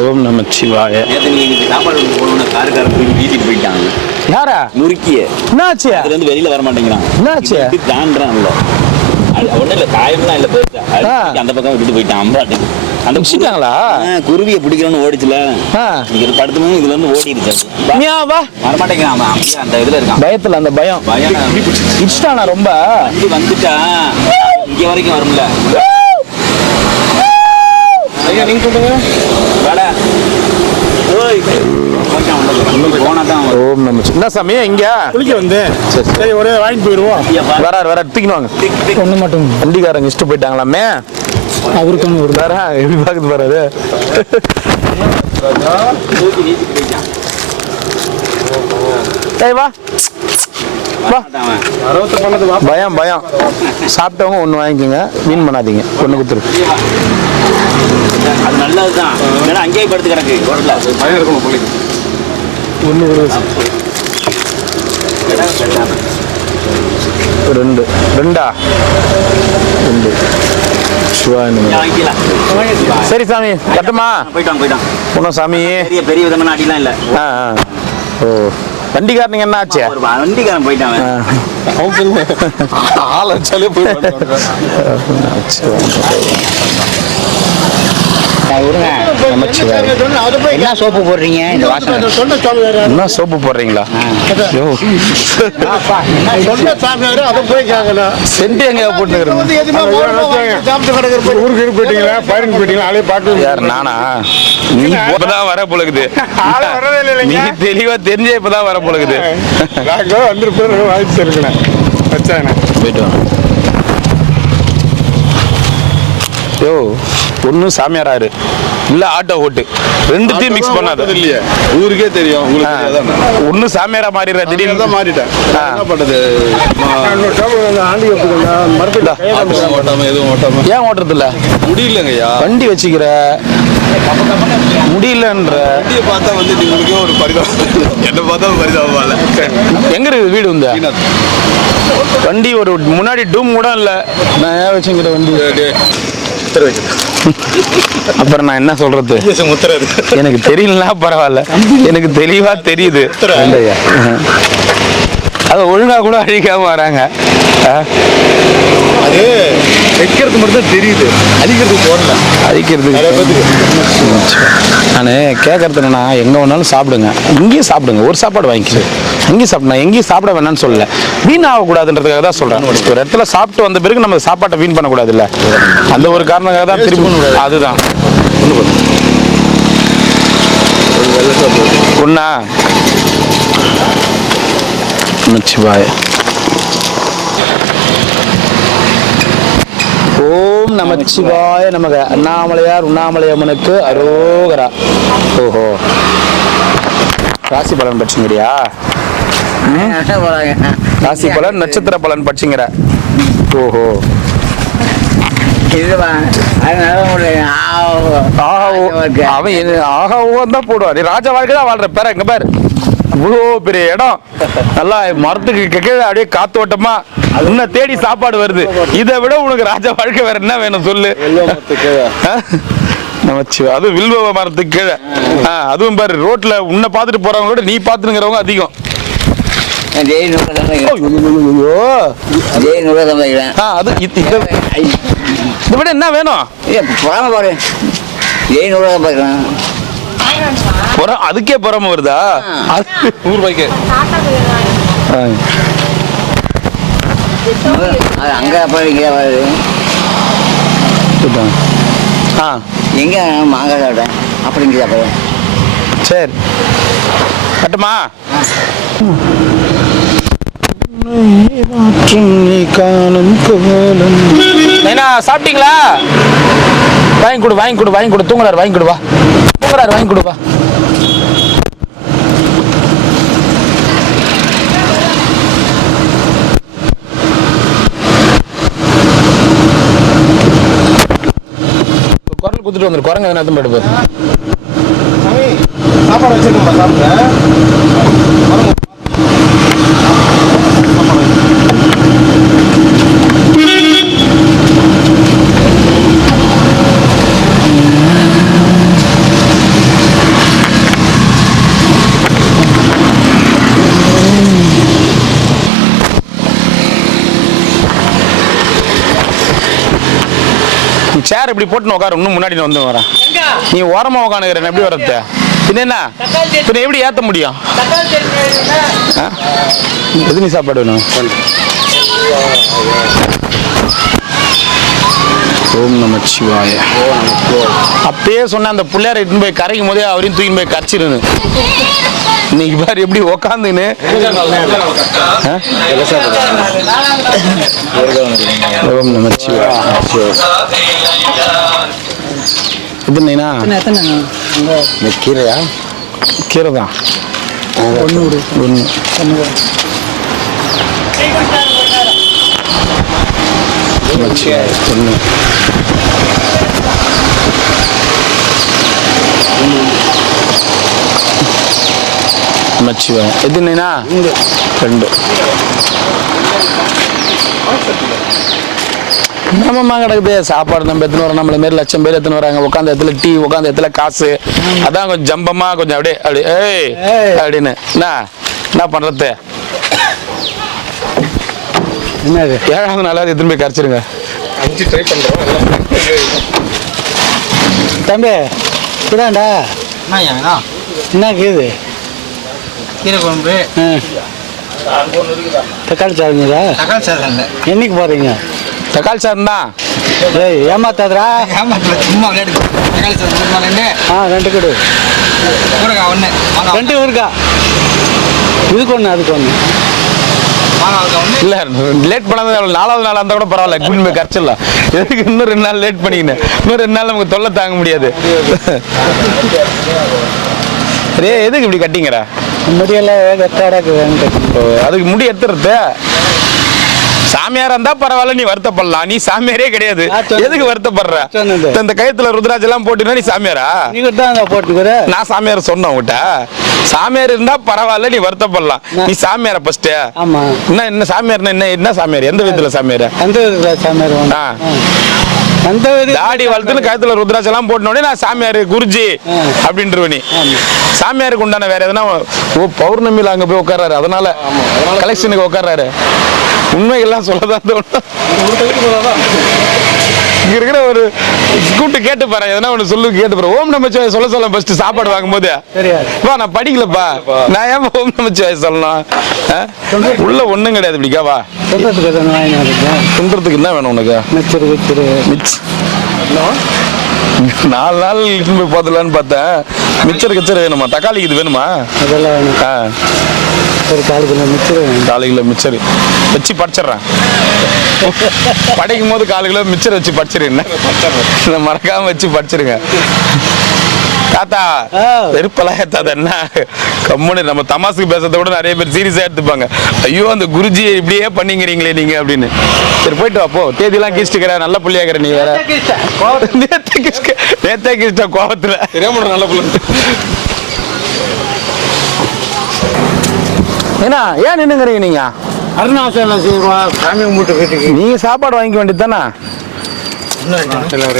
ஓம் நமச்சிவாய. வீட்டுக்கு போயிட்டாங்க. யாரா? முறுக்கிய என்னாச்சு? அதுல இருந்து வெளியில வர மாட்டேங்கிறான். என்னாச்சு? தாண்டான்ல ஒண்ணு இல்ல, காயம்லாம் இல்ல. அந்த பக்கம் விட்டுட்டு போயிட்டான். அம்பாட்டு அந்த பிடிச்சிட்டாங்களா? குருவியை பிடிக்கணும்னு ஓடிச்சுல. இங்க படுத்துமே இதுல இருந்து ஓடிடுச்சு. வரமாட்டேங்கிறான். அவன் அப்படியே அந்த இதுல இருக்கான். பயத்துல அந்த பயம் இஷ்டானா ரொம்ப வந்துட்டா இங்க வரைக்கும் வரும்ல. நீங்க சொல்லுங்க. ஓம் நம. என்ன சாமி இங்க குளிக்க வந்து சரி ஒரே வாங்கிட்டு போயிடுவோம். வர தூக்கிடுவாங்க. ஒண்ணு மட்டும் வண்டிக்காரங்க இஷ்டம் போயிட்டாங்களாமே. அவருக்கு ஒண்ணு ஒரு வேற எப்படி பாக்குது பாரு. வா பயம் பயம். சாப்பிட்டவங்க ஒண்ணு வாங்கிக்கோங்க. மீன் பண்ணாதீங்க. ஒண்ணு கொடுத்துரு. அது நல்லதுதான். அங்கேயே படுத்து கிடக்கு. ரெண்டா சரி சாமி கட்டுமா? போயிட்டான். ஒன்னும் சாமி பெரிய விதமான அடிலாம் இல்ல. ஓ வண்டிக்காரனுங்க என்ன ஆச்சு? வண்டிக்காரன் போயிட்டான். ஆள் வச்சாலே போய் என்ன சோப்பு போடுறீங்க? இந்த வாசனை என்ன சோப்பு போடுறீங்களா? சென்ட் எங்க போட்டுக்கிறேன். ஊருக்கு போயிட்டீங்களா? பயிருக்கு போயிட்டீங்களா? ஆளே பார்க்க யார் நானா? நீ இப்பதான் வர போலக்குது. நீ தெளிவா தெரிஞ்சே இப்பதான் வர போலக்குது. வந்துருப்பேன் வாய்ப்பு இருக்கேன். வச்சாங்க போயிட்டு வாங்க. யோ ஒன்னு சாமியாராரு இல்ல ஆட்டோ ஓட்டு ரெண்டுத்தையும் மிக்ஸ் பண்ணாத. இல்லையே ஊருக்கே தெரியும். உங்களுக்கு ஒன்னு சாமியாரா மாறிடுற. திடீர்னு தான் மாறிட்டேன். என்ன பண்றது? எதுவும் ஓட்டாம ஏன் ஓட்டுறது இல்ல? முடியலங்கய்யா. வண்டி வச்சுக்கிற முடியலன்ற. வண்டியை பார்த்தா வந்து உங்களுக்கே ஒரு பரிதாபம். என்ன பார்த்தா பரிதாபமா இல்ல. எங்க இருக்கு வீடு? வந்து வண்டி ஒரு முன்னாடி டூம் கூட இல்ல. நான் ஏன் வச்சுங்கிற வண்டி? அப்புறம் நான் என்ன சொல்றது? எனக்கு தெரியலனா பரவாயில்ல. எனக்கு தெளிவா தெரியுது. அது ஒழுங்கா கூட அழிக்காம வராங்க. அது வைக்கிறது மட்டும் தான் தெரியுது. அழிக்கிறதுக்கு போடல. அழிக்கிறதுக்கு நான் கேட்கறது என்னன்னா, எங்க வேணாலும் சாப்பிடுங்க. இங்கேயும் சாப்பிடுங்க. ஒரு சாப்பாடு வாங்கிக்கிது அங்கேயும் சாப்பிடுங்க. எங்கேயும் சாப்பிட வேணாம்னு சொல்லல. வீண் ஆகக்கூடாதுன்றதுக்காக தான் சொல்றேன். ஒரு இடத்துல சாப்பிட்டு வந்த பிறகு நம்ம சாப்பாட்டை வீண் பண்ணக்கூடாது இல்ல. அந்த ஒரு காரணத்துக்காக தான் திரும்ப. அதுதான் ஒண்ணா. நமச்சிவாய. ஓம் நமச்சிவாய நமக. அண்ணாமலையார் உண்ணாமலையம்மனுக்கு அரோகரா. ஓஹோ ராசி பலன் பட்சிங்கிறியா? ராசி பலன் நட்சத்திர பலன் பட்சிங்கிற. ஓஹோ அவன் ஆகாவும் தான் போடுவான். ராஜா வாழ்க்கை தான் வாழ்ற. பேர எங்க பேர் இவ்வளோ பெரிய இடம். நல்லா மரத்துக்கு கீழே அப்படியே காத்தோட்டமா உன்னை தேடி சாப்பாடு வருது. இதை விட உனக்கு ராஜா வாழ்க்கை வேற என்ன வேணும் சொல்லு? நமச்சிவாய. அதுவும் வில்வ மரத்துக்கு கீழே. அதுவும் பாரு ரோட்ல உன்னை பார்த்துட்டு போறவங்களோட நீ பார்த்துங்கிறவங்க அதிகம். ஜெய் அது இதை விட என்ன வேணும்? பாரு ஜெய் பார்க்கலாம். அதுக்கே பொறாம வருதா? 100 ரூபாய்க்கு அங்க வருது. எங்க மாங்காய் சாப்பிட்டேன் அப்படிங்க சாப்பிடுறேன். சரி கட்டுமா? சாப்பிட்டீங்களா? வாங்கி கொடு வாங்கி கொடு வாங்கி கொடு. தூங்குறாரு வாங்கி கொடுவா. தூங்குறாரு வாங்கி கொடுவா. குரல் குத்துட்டு வந்துரு. குரங்கு எதனா எடுத்து போயிட்டு போகுது. சாப்பாடு வச்சிருக்கோம் சாப்பிட்டு. சேர் இப்படி போட்டு உட்கார. இன்னும் முன்னாடி வந்து வரேன். நீ ஓரமா உட்காந்துக்கிறேன் எப்படி வரது? என்ன எப்படி ஏத்த முடியும்? எது நீ சாப்பாடு வேணும்? ஓம் நமச்சிவாய. அப்பயே சொன்ன அந்த பிள்ளையார இட்டுன்னு போய் கரைக்கும் போதே அவரையும் தூக்கி போய் கரைச்சிருன்னு. இன்னைக்கு பாரு எப்படி உக்காந்துன்னு. ஓம் நமச்சிவாய. இது கீரையா? கீரை தான். ஒன்று நமச்சிவாய. எதுனா 2 நம்மம்மா கிடக்குது. சாப்பாடு நம்ம எத்தனை வரோம்? நம்மள மாரி லட்சம் பேர் எத்தனை வராங்க? உட்காந்த இடத்துல டீ, உட்காந்த இடத்துல காசு. அதான் கொஞ்சம் ஜம்பமா கொஞ்சம் அப்படியே அப்படி ஏய் அப்படின்னு என்ன பண்றது? என்னது 7வது நாளாவது எத்தனை போய் கரைச்சிருங்க. 5 ட்ரை பண்றோம். தம்பி இதாண்டா என்ன கேது? கீரை குழம்பு, தக்காளி சாதங்களா? தக்காளி சாதம் இல்லை. என்னைக்கு போறீங்க? தக்காளி சாதம் தான். ஏமாத்தாதரா? சும்மா விளையாடு. தக்காளி சாதம் 2 கொடு. 2 ஊருக்கா? இதுக்கு 1 அதுக்கு 1. இல்ல லேட் பண்ணாத 4வது நாள் அந்த கூட பரவாயில்ல. கூட்டிட்டு போய் கரைச்சிடலாம். எதுக்கு இன்னும் 2 நாள் லேட் பண்ணிக்கினேன்? இன்னும் 2 நாள் நமக்கு தொல்லை தாங்க முடியாது. எதுக்கு இப்படி கட்டிங்கிற? முடியெல்லாம் அதுக்கு முடி எடுத்துறது. சாமியாரா இருந்தா பரவாயில்ல, நீ வருத்தப்படலாம். நீ சாமியாரே கிடையாது, எதுக்கு வருத்தப்படுற? இந்த கயத்துல ருத்ராஜ் எல்லாம் போட்டுனா நீ சாமியாரா? போட்டுக்கிற. நான் சாமியார் சொன்னேன் உங்ககிட்ட. சாமியார் இருந்தா பரவாயில்ல, நீ வருத்தப்படலாம். நீ சாமியார ஃபர்ஸ்ட். ஆமா. என்ன சாமியார்னா என்ன சாமியார்? எந்த விதத்துல சாமியார்? அந்த விதத்துல சாமியார். தாடி வளர்த்துன்னு கயத்துல ருத்ராஜ் எல்லாம் போட்டோடனே நான் சாமியார் குருஜி அப்படின்றவனி. சாமியாருக்கு உண்டான வேற எதனா பௌர்ணமியில அங்க போய் உட்கார்றாரு, அதனால கலெக்ஷனுக்கு உட்கார்றாரு. உண்மைகள்லாம் சொல்லதான் தோணும். இங்க இருக்கிற ஒரு கூட்டு கேட்டு பாரு, எதனா ஒண்ணு சொல்லு கேட்டு பாரு. ஓம் நமச்சிவாய சொல்ல ஃபர்ஸ்ட் சாப்பாடு வாங்கும்போது. வா நான் படிக்கலப்பா, நான் ஏன் ஓம் நமச்சிவாய சொல்லணும்? உள்ள ஒண்ணும் கிடையாது. இப்படிக்கா வா. துன்றதுக்கு என்ன வேணும் உனக்கு? 4 நாள் இட்டுன்னு போய் போதலான்னு பார்த்தேன். மிச்சர் கிச்சர் வேணுமா? தக்காளி இது வேணுமா? அதெல்லாம் வேணும். ஒரு 4 கிலோ மிச்சர். 4 கிலோ மிச்சர் வச்சு படிச்சிடுறேன். படிக்கும் போது 4 கிலோ மிச்சர் வச்சு படிச்சிருங்க. மறக்காம வச்சு படிச்சிருங்க. தாத்தா வெறுப்பெல்லாம் ஏத்தாத. என்ன கம்முன்னு நம்ம தமாசுக்கு பேசுறத விட நிறைய பேர் சீரியஸா எடுத்துப்பாங்க. ஐயோ அந்த குருஜி இப்படியே பண்ணிக்கிறீங்களே நீங்க அப்படின்னு. சரி போயிட்டு வாப்போ. தேதியெல்லாம் கிழிச்சுக்கிற நல்ல புள்ளியாக்கிற நீ வேற. நேத்தே கிழிச்ச கோபத்துல நல்ல புள்ள. ஏன்னா ஏன் நின்னுங்கிறீங்க நீங்க? அருணாச்சலம் சாமி கும்பிட்டு வீட்டுக்கு நீங்க சாப்பாடு வாங்கிக்க வேண்டியது தானே?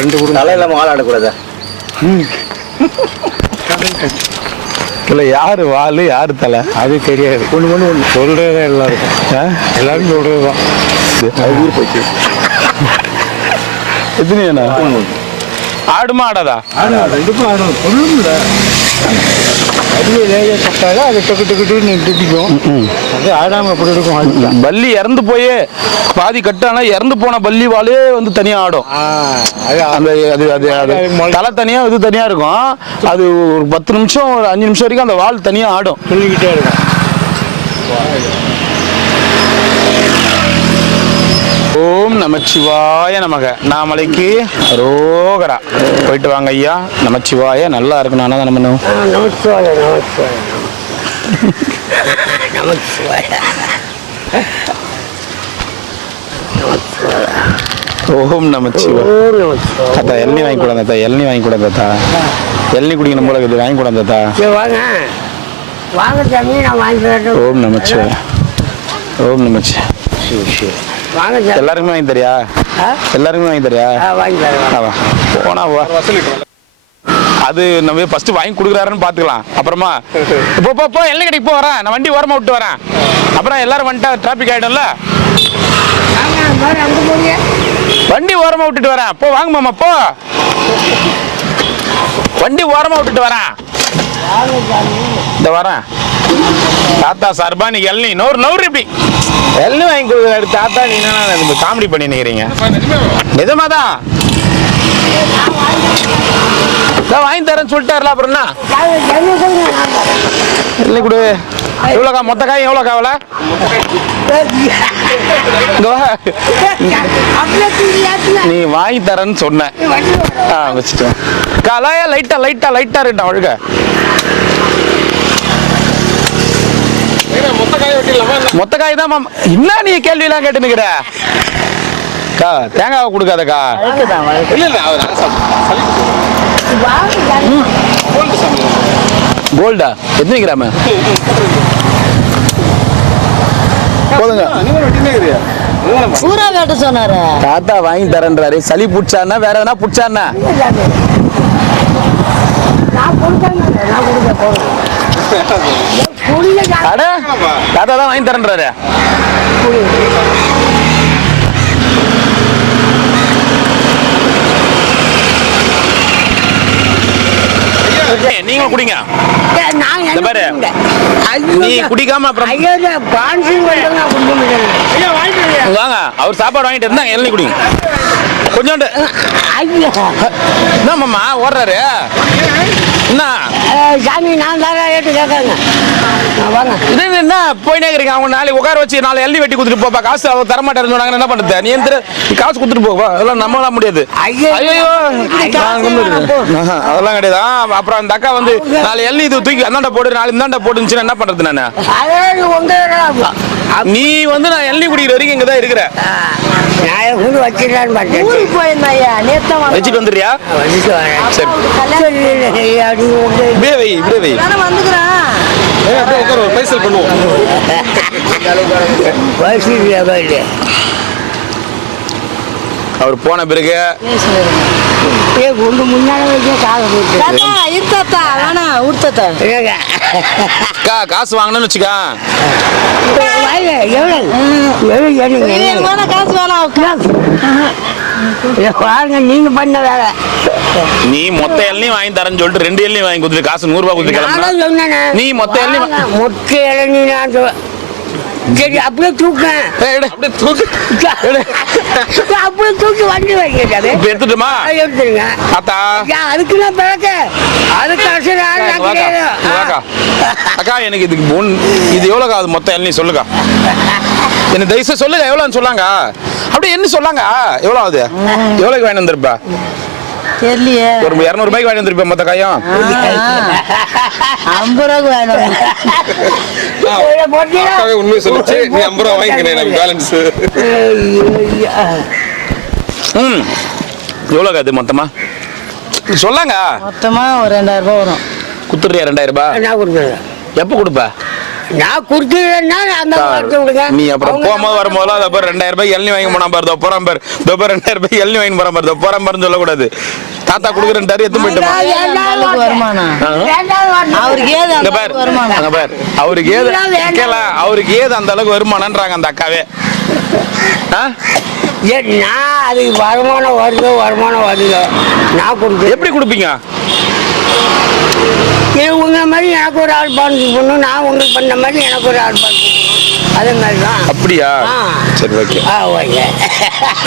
2 தலையில ஆள் ஆடக்கூடாது. இல்லை யாரு வால் யாரு தலை அது தெரியாது. ஒன்று சொல்றது எல்லாருக்கும், எல்லாரும் சொல்றது தான். அது ஊர் போச்சு. எத்தனை ஆடுமா ஆடாதா? ரெண்டுக்கும் ஆடும். சொல்லும் இல்லை, அது லேஜா சட்டாக அது டக்கு நிறுத்திக்கும். அது ஆடாமல் அப்படி இருக்கும். பல்லி இறந்து போயே பாதி கட்டானா இறந்து போன பல்லி வாலே வந்து தனியா ஆடும். அந்த அது அது அது தலை தனியா இது தனியா இருக்கும். அது ஒரு 10 நிமிஷம் ஒரு 5 நிமிஷம் வரைக்கும் அந்த வால் தனியா ஆடும், சொல்லிக்கிட்டே இருக்கும். ஓம் நமச்சிவாய நமக. நாமலைக்கு ரோகரா. போயிட்டு வாங்க ஐயா. நமச்சிவாய நல்லா இருக்கணும். ஆனால் நம்ம நமச்சிவாய ஓம் நமச்சிவா. தாத்தா எள்ளி வாங்கி கூட தாத்தா, எள்ளி வாங்கி கூட தாத்தா, எள்ளி குடிக்கணும் போல இருக்குது, வாங்கி கூட தாத்தா. வாங்க சாமி, நான் வாங்கி. ஓம் நமச்சிவா. ஓம் நமச்சி. எல்லாருக்குமே வாங்கி தரியா? எல்லாருக்குமே வாங்கி தரியா? போனா அது நம்ம ஃபர்ஸ்ட் வாங்கி கொடுக்குறாருன்னு பாத்துக்கலாம். அப்புறமா போ எல்லாம் கடைக்கு போ, வரேன் நான் வண்டி ஓரமா விட்டு வரேன். அப்புறம் எல்லாரும் வந்துட்டா டிராபிக் ஆயிடும்ல. வண்டி ஓரமா விட்டுட்டு வரேன். போ வாங்க மாமா, போ வண்டி ஓரமா விட்டுட்டு வரேன். இந்த வரேன் தாத்தா சார்பா. நீ எல்னி நோறு இப்படி எல்லாம் வாங்கி கொடுக்குறாரு தாத்தா. நீ என்ன காமெடி பண்ணி நிக்கிறீங்க? நிஜமாதான் வாங்கி தரேன்னு சொல்லிட்டாருல. அப்புறம் என்ன இல்லை கொடு. எவ்வளோக்கா மொத்த காய்? எவ்வளோ காவல? நீ வாங்கி தரேன்னு சொன்ன. வச்சுட்டு காலாயா லைட்டா இருக்கட்டும். ஒழுக மொத்த காய் தான் மாமா. என்ன நீ கேள்வி எல்லாம் கேட்டு நிக்கிற? தேங்காவை கொடுக்காதக்கா. கோல்டா எத்தனை கிராம? போதுங்க. தாத்தா வாங்கி தரேன்றாரு. சளி புடிச்சான்னா வேற எதனா புடிச்சான்னா? தாத்தா தான் வாங்கி தரேன்றாரு. நீங்களும் குடிங்க. நீ குடிக்காம அப்புறம் வாங்க. அவர் சாப்பாடு வாங்கிட்டு இருந்தாங்க. எல்லாம் குடிங்க கொஞ்சோண்டு. என்ன மாமா ஓடுறாரு? என்ன சாமி நான் தான் ஏட்டு கேட்காங்க. என்ன போயினே இருக்கீங்க? அவங்க நாளைக்கு உட்கார வச்சு 4 எள்ளி வெட்டி கொடுத்துட்டு போப்பா. காசு அவர் தரமாட்டாருன்னு சொன்னாங்க. என்ன பண்ணுறது? நீ எந்த காசு கொடுத்துட்டு போவா? அதெல்லாம் நம்மளால முடியாது. ஐயோ அதெல்லாம் கிடையாது. அப்புறம் அந்த அக்கா வந்து 4 எள்ளி இது தூக்கி அந்தாண்ட போடு, 4 இந்தாண்ட போட்டுச்சுன்னா என்ன பண்றது? நானு நீ வந்து நான் எள்ளி குடிக்கிற வரைக்கும் இங்கதான் இருக்கிற. வச்சுட்டு வந்துடுறியா? சரி இப்படியே வை, இப்படியே வை. பைசல் பண்ணுவோம். அவர் போன பிறகு காசு வாங்கணும்னு வச்சுக்கா. நீங்க பண்ண வேலை. நீ மொத்த எல்லையும் வாங்கி தரேன்னு சொல்லிட்டு 2 எல்லையும் வாங்கி கொடுத்துட்டு காசு 100 ரூபாய் கொடுத்துருக்க. நீ மொத்த எல்லையும் மொத்த இளநீ சரி அப்படியே தூக்கேன். அப்படியே தூக்கி வண்டி வைக்கிறேன். எடுத்துட்டுமா? எடுத்துருங்க. அதுக்கு நான் பிறக்க அதுக்கு அக்கா எனக்கு இது எவ்வளோக்கா ஆகுது மொத்த எல்லாம் சொல்லுக்கா. என்ன தயவுசெய்து சொல்லுங்க எவ்வளோன்னு சொல்லாங்க. அப்படியே என்ன சொல்லாங்க? எவ்வளோ ஆகுது? எவ்வளோக்கு வாங்கி வந்திருப்பா? தெரியலையே. ஒரு 200 ரூபாய்க்கு வாங்கி வந்திருப்பேன் மொத்த காயும். 50 ரூபாய்க்கு வேணும். உண்மையை சொல்லிச்சு. நீ 50 ரூபா வாங்கிக்கிறேன் பேலன்ஸ். எவ்வளோக்கா அது மொத்தமா சொல்லாங்க? மொத்தமா ஒரு 2000 ரூபாய் வரும். குத்துறியா 2000 ரூபாய்? நான் கொடுக்குறேன். எப்போ கொடுப்ப? நான் கொடுத்துருவேன்னா அந்த நீ அப்புறம் போகும்போது வரும்போது அதை பாரு 2000 ரூபாய் எள்ளி வாங்கி போனா பாரு. போறான் பாரு 2000 ரூபாய் எள்ளி வாங்கி போறான் பாரு. போறான் பாருன்னு சொல்லக்கூடாது. தாத்தா கொடுக்குறேன்ட்டாரு எத்தனை போயிட்டு வருமானம் அவருக்கு ஏது இங்க பாரு அங்க பாரு அவருக்கு ஏது கேட்கலாம் அவருக்கு ஏது அந்த அளவுக்கு வருமானம்ன்றாங்க அந்த அக்காவே நான் அதுக்கு வருமானம் வருது நான் கொடுப்பேன். எப்படி கொடுப்பீங்க? உங்க மாதிரி எனக்கு ஒரு ஆள் பாஞ்சு பண்ணணும், நான் உங்களுக்கு பண்ண மாதிரி எனக்கு ஒரு ஆள் பாஞ்சு பண்ணணும், அதே மாதிரி தான். அப்படியா? சரி ஓகே ஓகே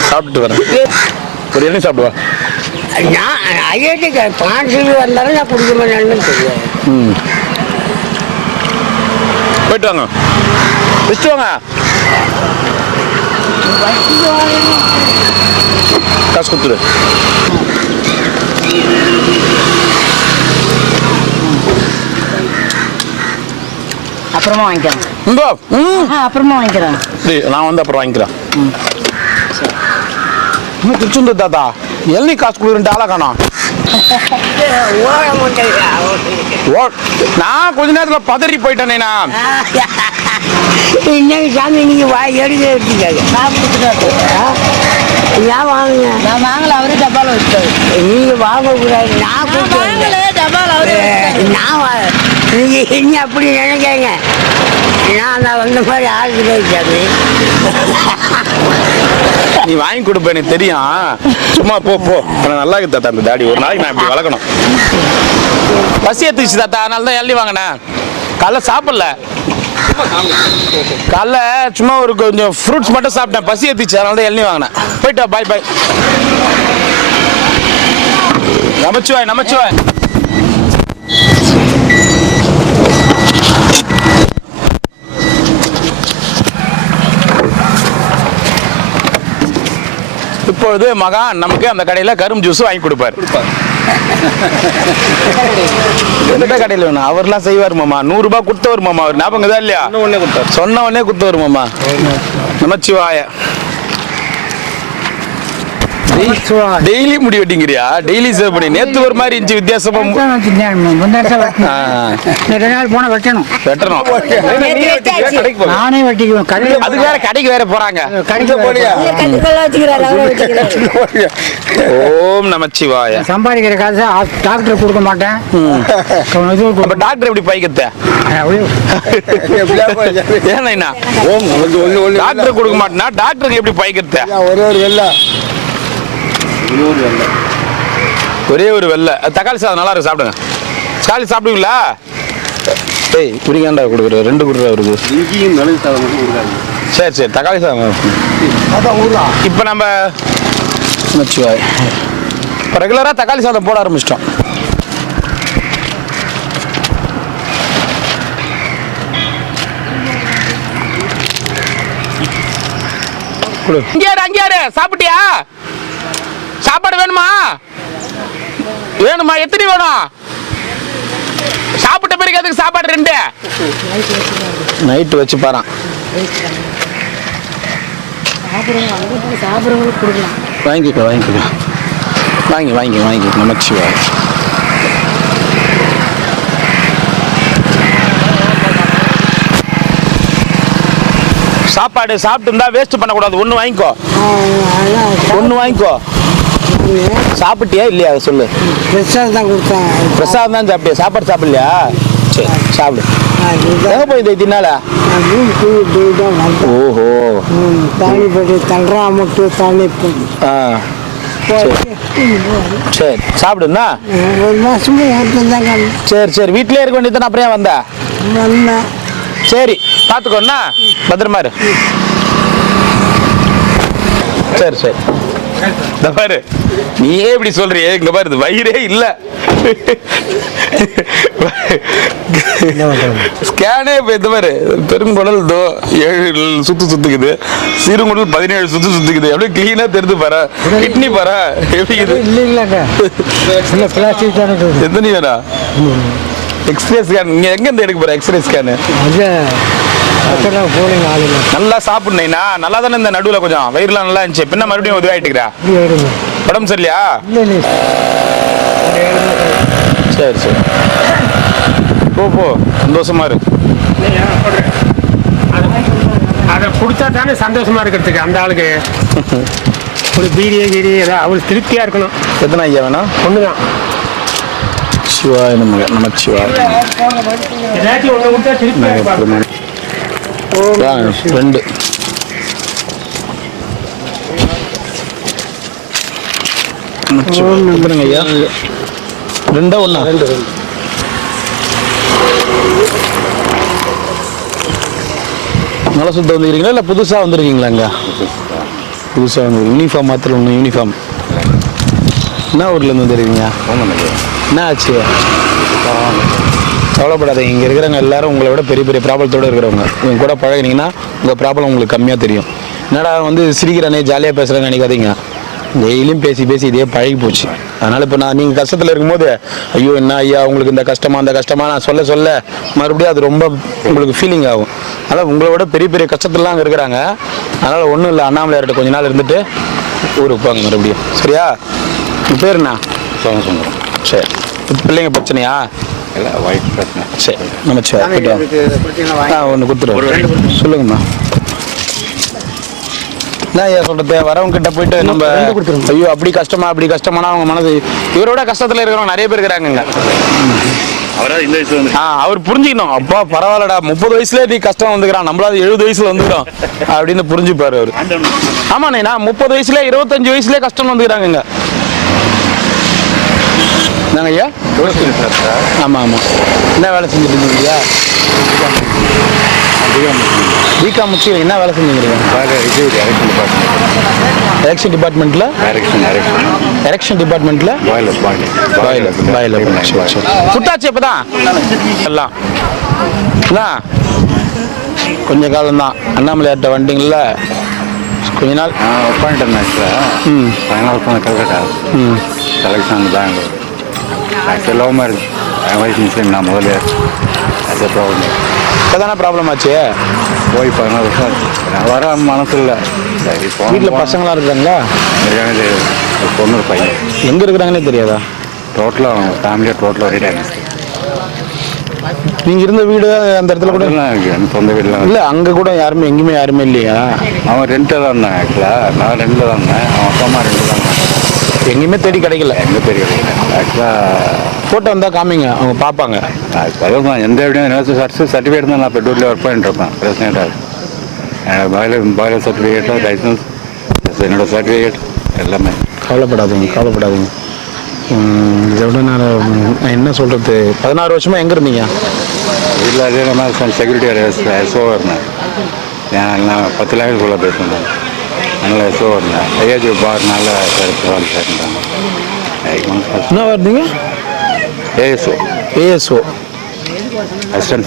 சாப்பிட்டு வரேன். ஒரு எண்ணெய் சாப்பிடுவா. நான் ஐஐடிக்கு பாஞ்சு வந்தாலும் நான் குடிக்க மாட்டேன்னு தெரியாது. போயிட்டு வாங்க வச்சுட்டு வாங்க. காசு கொடுத்துரு. அப்புறமா வாங்கிக்கிறேன். அப்புறமா வாங்கிக்கிறேன். நான் வந்து அப்புறம் வாங்கிக்கிறேன். திருச்செந்தூர் தாத்தா எல்லாம் காசு கொடுக்குறேன்ட்டு ஆளா காணோம். நான் கொஞ்ச நேரத்துல பதறி போயிட்டேனே. நான் இன்னைக்கு சாமி நீங்க எடுக்க எடுத்துக்காது ஏன் வாங்குங்க? நான் வாங்கல, அவரே டப்பால வச்சுட்டாரு. நீங்க வாங்கக்கூடாது, நான் நீங்க என்ன அப்படி நினைக்கிறீங்க? நான் வந்த மாதிரி ஆளுக்கு சாமி. நீ வாங்கி கொடுப்ப எனக்கு தெரியும். சும்மா போ போ. நல்லா இருக்கு தாத்தா அந்த தாடி. ஒரு நாளைக்கு நான் இப்படி வளர்க்கணும். பசி எடுத்துச்சு தாத்தா, அதனால தான் எள்ளி வாங்கினேன். காலைல சாப்பிடல, காலைல சும்மா ஒரு கொஞ்சம் ஃப்ரூட்ஸ் மட்டும் சாப்பிட்டேன். பசி எடுத்துச்சு, அதனால தான் எள்ளி வாங்கினேன். போயிட்டா, பாய் பாய். நமச்சிவாய் நமச்சிவாய். இப்பொழுது மகான் நமக்கு அந்த கடையில் கரும்பு ஜூஸ் வாங்கி கொடுப்பார். எந்த கடையில் வேணும் அவர்லாம் செய்வார் மாமா. 100 ரூபாய் கொடுத்தவர் மாமா. அவர் ஞாபகம் தான் இல்லையா? சொன்ன உடனே கொடுத்தவர் மாமா. நமச்சிவாய. டெய்லி முடி வெட்டிங்கிறியா? டெய்லி சேவ் பண்ணி நேத்து ஒரு மாதிரி இருந்துச்சு வித்தியாசமா. போன வெட்டணும் நானே வெட்டிக்குவேன். அது வேற கடைக்கு வேற போறாங்க. ஓம் நமச்சிவாய. சம்பாதிக்கிற காசு டாக்டர் கொடுக்க மாட்டேன். டாக்டர் எப்படி பைக்கத்த ஏன்னா டாக்டர் கொடுக்க மாட்டேன்னா டாக்டருக்கு எப்படி பைக்கத்த? ஒரே ஒரு வெள்ளை தக்காளி சாதம் நல்லா இருக்கு. சாப்பிடுங்க. தக்காளி சாப்பிடுவீங்களா? ஏய் புரியாண்டா கொடுக்குற 2 கொடுக்குற அவருக்கு. சரி சரி தக்காளி சாதம். இப்போ நம்ம இப்போ ரெகுலராக தக்காளி சாதம் போட ஆரம்பிச்சிட்டோம். அங்கேயாரு சாப்பிட்டியா? சாப்பாடு வேணுமா? வேணுமா? எத்தனை வேணும்? சாப்பிட்ட பிறகு அதுக்கு சாப்பாடு 2 நைட்டு வச்சு பாறான். வாங்கிக்கோ வாங்கிக்கோ வாங்கி நமச்சிவாய். சாப்பாடு சாப்பிட்டு இருந்தா வேஸ்ட் பண்ணக்கூடாது. ஒன்று வாங்கிக்கோ. சாப்பிட்டியா இல்லையா சொல்லு. பிரசாதம் தான் கொடுத்தேன். பிரசாதம் தான் சாப்பிட்டியா? சாப்பாடு சாப்பிடலையா? சரி சாப்பிடு. எங்கே போய் தின்னால? ஓஹோ தண்ணி போட்டு தள்ளுறா மட்டும் தண்ணி போட்டு சரி சாப்பிடுண்ணா. 1 மாசமா தாங்க. சரி வீட்டிலே இருக்க வேண்டியது. அப்புறம் வந்தேன். சரி பார்த்துக்கோண்ணா, பத்திரமா இரு. சரி இந்த பாரு நீயே இப்படி சொல்றியே. இங்க பாரு இது வயிறே இல்ல. ஸ்கேனே இந்த பாரு பெருங்குடல் 7 சுத்துக்குது, சிறுங்குடல் 17 சுத்துக்குது. அப்படியே கிளீனா தெரிஞ்சு பாரு. கிட்னி பாரு எப்படி இது. எத்தனை வேணா எக்ஸ்ரே ஸ்கேன்? நீங்க எங்க இருந்து எடுக்க போற எக்ஸ்ரே ஸ்கேனு? நல்லா சாப்பிடுனா நல்லா தானே. இந்த நடுவில் கொஞ்சம் வயிறுலாம் நல்லா இருந்துச்சு. பின்ன மறுபடியும் உதவாயிட்டுக்கிறா. உடம்பு சரியில்லையா? சரி போ சந்தோஷமா இரு. அதை கொடுத்தா தானே சந்தோஷமா இருக்கிறதுக்கு அந்த ஆளுக்கு. ஒரு பீடியை கீரி ஏதாவது அவள் திருப்தியாக இருக்கணும். எத்தனை ஐயா வேணும்? ஒன்று தான். சிவாய நமச்சிவாய. ஏதாச்சும் ஒன்று கொடுத்தா திருப்தியாக இருப்பாங்க. 2 ஐயா 2 1 நல்லா சுத்த வந்துருக்கீங்களா இல்லை புதுசாக வந்திருக்கீங்களா? இங்கே புதுசாக வந்து யூனிஃபார்ம் மாத்திரம் ஒன்று யூனிஃபார்ம். என்ன ஊர்லேருந்து வந்துருக்கீங்க? என்ன ஆச்சு? கவலைப்படாதீங்க, இங்கே இருக்கிறவங்க எல்லாரும் உங்களை விட பெரிய பெரிய ப்ராப்ளத்தோடு இருக்கிறவங்க. இவங்க கூட பழகினீங்கன்னா உங்கள் ப்ராப்ளம் உங்களுக்கு கம்மியாக தெரியும். என்னடா வந்து சிரிக்கிறானே ஜாலியாக பேசுகிறேன்னு நினைக்காதீங்க. டெய்லியும் பேசி பேசி இதே பழகி போச்சு. அதனால் இப்போ நீங்கள் கஷ்டத்தில் இருக்கும்போது ஐயோ என்ன ஐயா உங்களுக்கு இந்த கஷ்டமா அந்த கஷ்டமா நான் சொல்ல சொல்ல மறுபடியும் அது ரொம்ப உங்களுக்கு ஃபீலிங் ஆகும். அதனால் உங்களை விட பெரிய பெரிய கஷ்டத்துலலாம் அங்கே இருக்கிறாங்க. அதனால் ஒன்றும் இல்லை, அண்ணாமலையார்கிட்ட கொஞ்ச நாள் இருந்துட்டு ஊருக்கு போங்க மறுபடியும். சரியா? உங்கள் பேர் என்ன? சோமசுந்தரம். சரி. பிள்ளைங்க பிரச்சனையா? இல்லை ஒய்ஃப் பிரச்சனை. சரி நம்ம சரி ஒன்று கொடுத்துருவோம். சொல்லுங்கம்மா. என்ன ஐயா சொல்றது? வரவங்க கிட்ட போயிட்டு நம்ம ஐயோ அப்படி கஷ்டமானா அவங்க மனது இவரோட கஷ்டத்தில் இருக்கிறவங்க நிறைய பேர் இருக்கிறாங்க. அவர் புரிஞ்சுக்கணும். அப்பா பரவாயில்லடா 30 வயசுல நீ கஷ்டம் வந்துக்கிறான், நம்மளாவது 70 வயசுல வந்துக்கிறோம் அப்படின்னு புரிஞ்சுப்பாரு அவரு. ஆமாண்ணே, நான் 30 வயசுல 25 வயசுல கஷ்டம் வந்துக்கிறாங்க. நாங்க ஐயா ஆமா ஆமா. என்ன வேலை செஞ்சுட்டு இருந்தீங்க? பிகாம் முடிச்சு என்ன வேலை செஞ்சுக்கிறீங்க? எலெக்ஷன் டிபார்ட்மெண்ட்ல எலெக்ஷன் டிபார்ட்மெண்ட்ல சுட்டாச்சு. இப்பதான் எல்லாம் கொஞ்ச காலம் தான். அண்ணாமலையார்ட்ட வண்டிங்கள்ல கொஞ்ச நாள் ஒர்க் பண்ணிட்டேன். ஆக்சுவலாக கல்கட்டா செலக்ஷன் பெங்களூர். ஆக்சுவலாக லவ் மேரேஜ். என் வயசு முஸ்லீம். நான் முதல்ல அது ப்ராப்ளம். இப்போதானே ப்ராப்ளம் ஆச்சு. போய் 14 வருஷம் ஆச்சு. வர மனசு இல்லை. வீட்டில் பசங்களாம் இருக்கிறாங்களா? ஒரு பொண்ணு ஒரு பையன். எங்கே இருக்கிறாங்கன்னே தெரியாதா? டோட்டலாக அவங்க ஃபேமிலியாக டோட்டலாக ஒரே டைம். நீங்கள் இருந்த வீடு அந்த இடத்துல கூட இருக்குது. சொந்த வீடுலாம் இல்லை. அங்கே கூட யாருமே எங்கேயுமே யாருமே இல்லையா? அவன் ரெண்டில் தான் இருந்தான். ஆக்சுவலாக நான் ரெண்டில் தான் இருந்தேன். அவன் அப்பா அம்மா ரெண்டு தான் இருந்தாங்க. எங்கேயுமே தேடி கிடைக்கல. எங்கே தேடி கிடைக்கல. ஆக்சுவலாக ஃபோட்டோ வந்தால் காமிங்க, அவங்க பார்ப்பாங்க. அதுதான் எந்த எப்படியும் சர்டிஃபிகேட் தான். நான் பெட்ரோலில் ஒர்க் பண்ணிட்டு இருப்பேன். பிரச்சனைட்டாக பாய்லர் சர்டிஃபிகேட்டு, லைசன்ஸ், என்னோடய சர்டிஃபிகேட் எல்லாமே. கவலைப்படாதீங்க. இதை விட நான் என்ன சொல்கிறது, 16 வருஷமாக எங்கே இருந்தீங்க? வீட்டில் அதே நம்ம செக்யூரிட்டி எஸ்ஓ இருந்தேன். நான் 10 லேங்குவேஜ் உள்ள பேசுனேன். நல்லா எஸ்ஓ இருந்தேன். ஐயாஜி பார் நல்ல சேர்ந்தாங்க. என்ன இருந்தீங்க? ASO assistant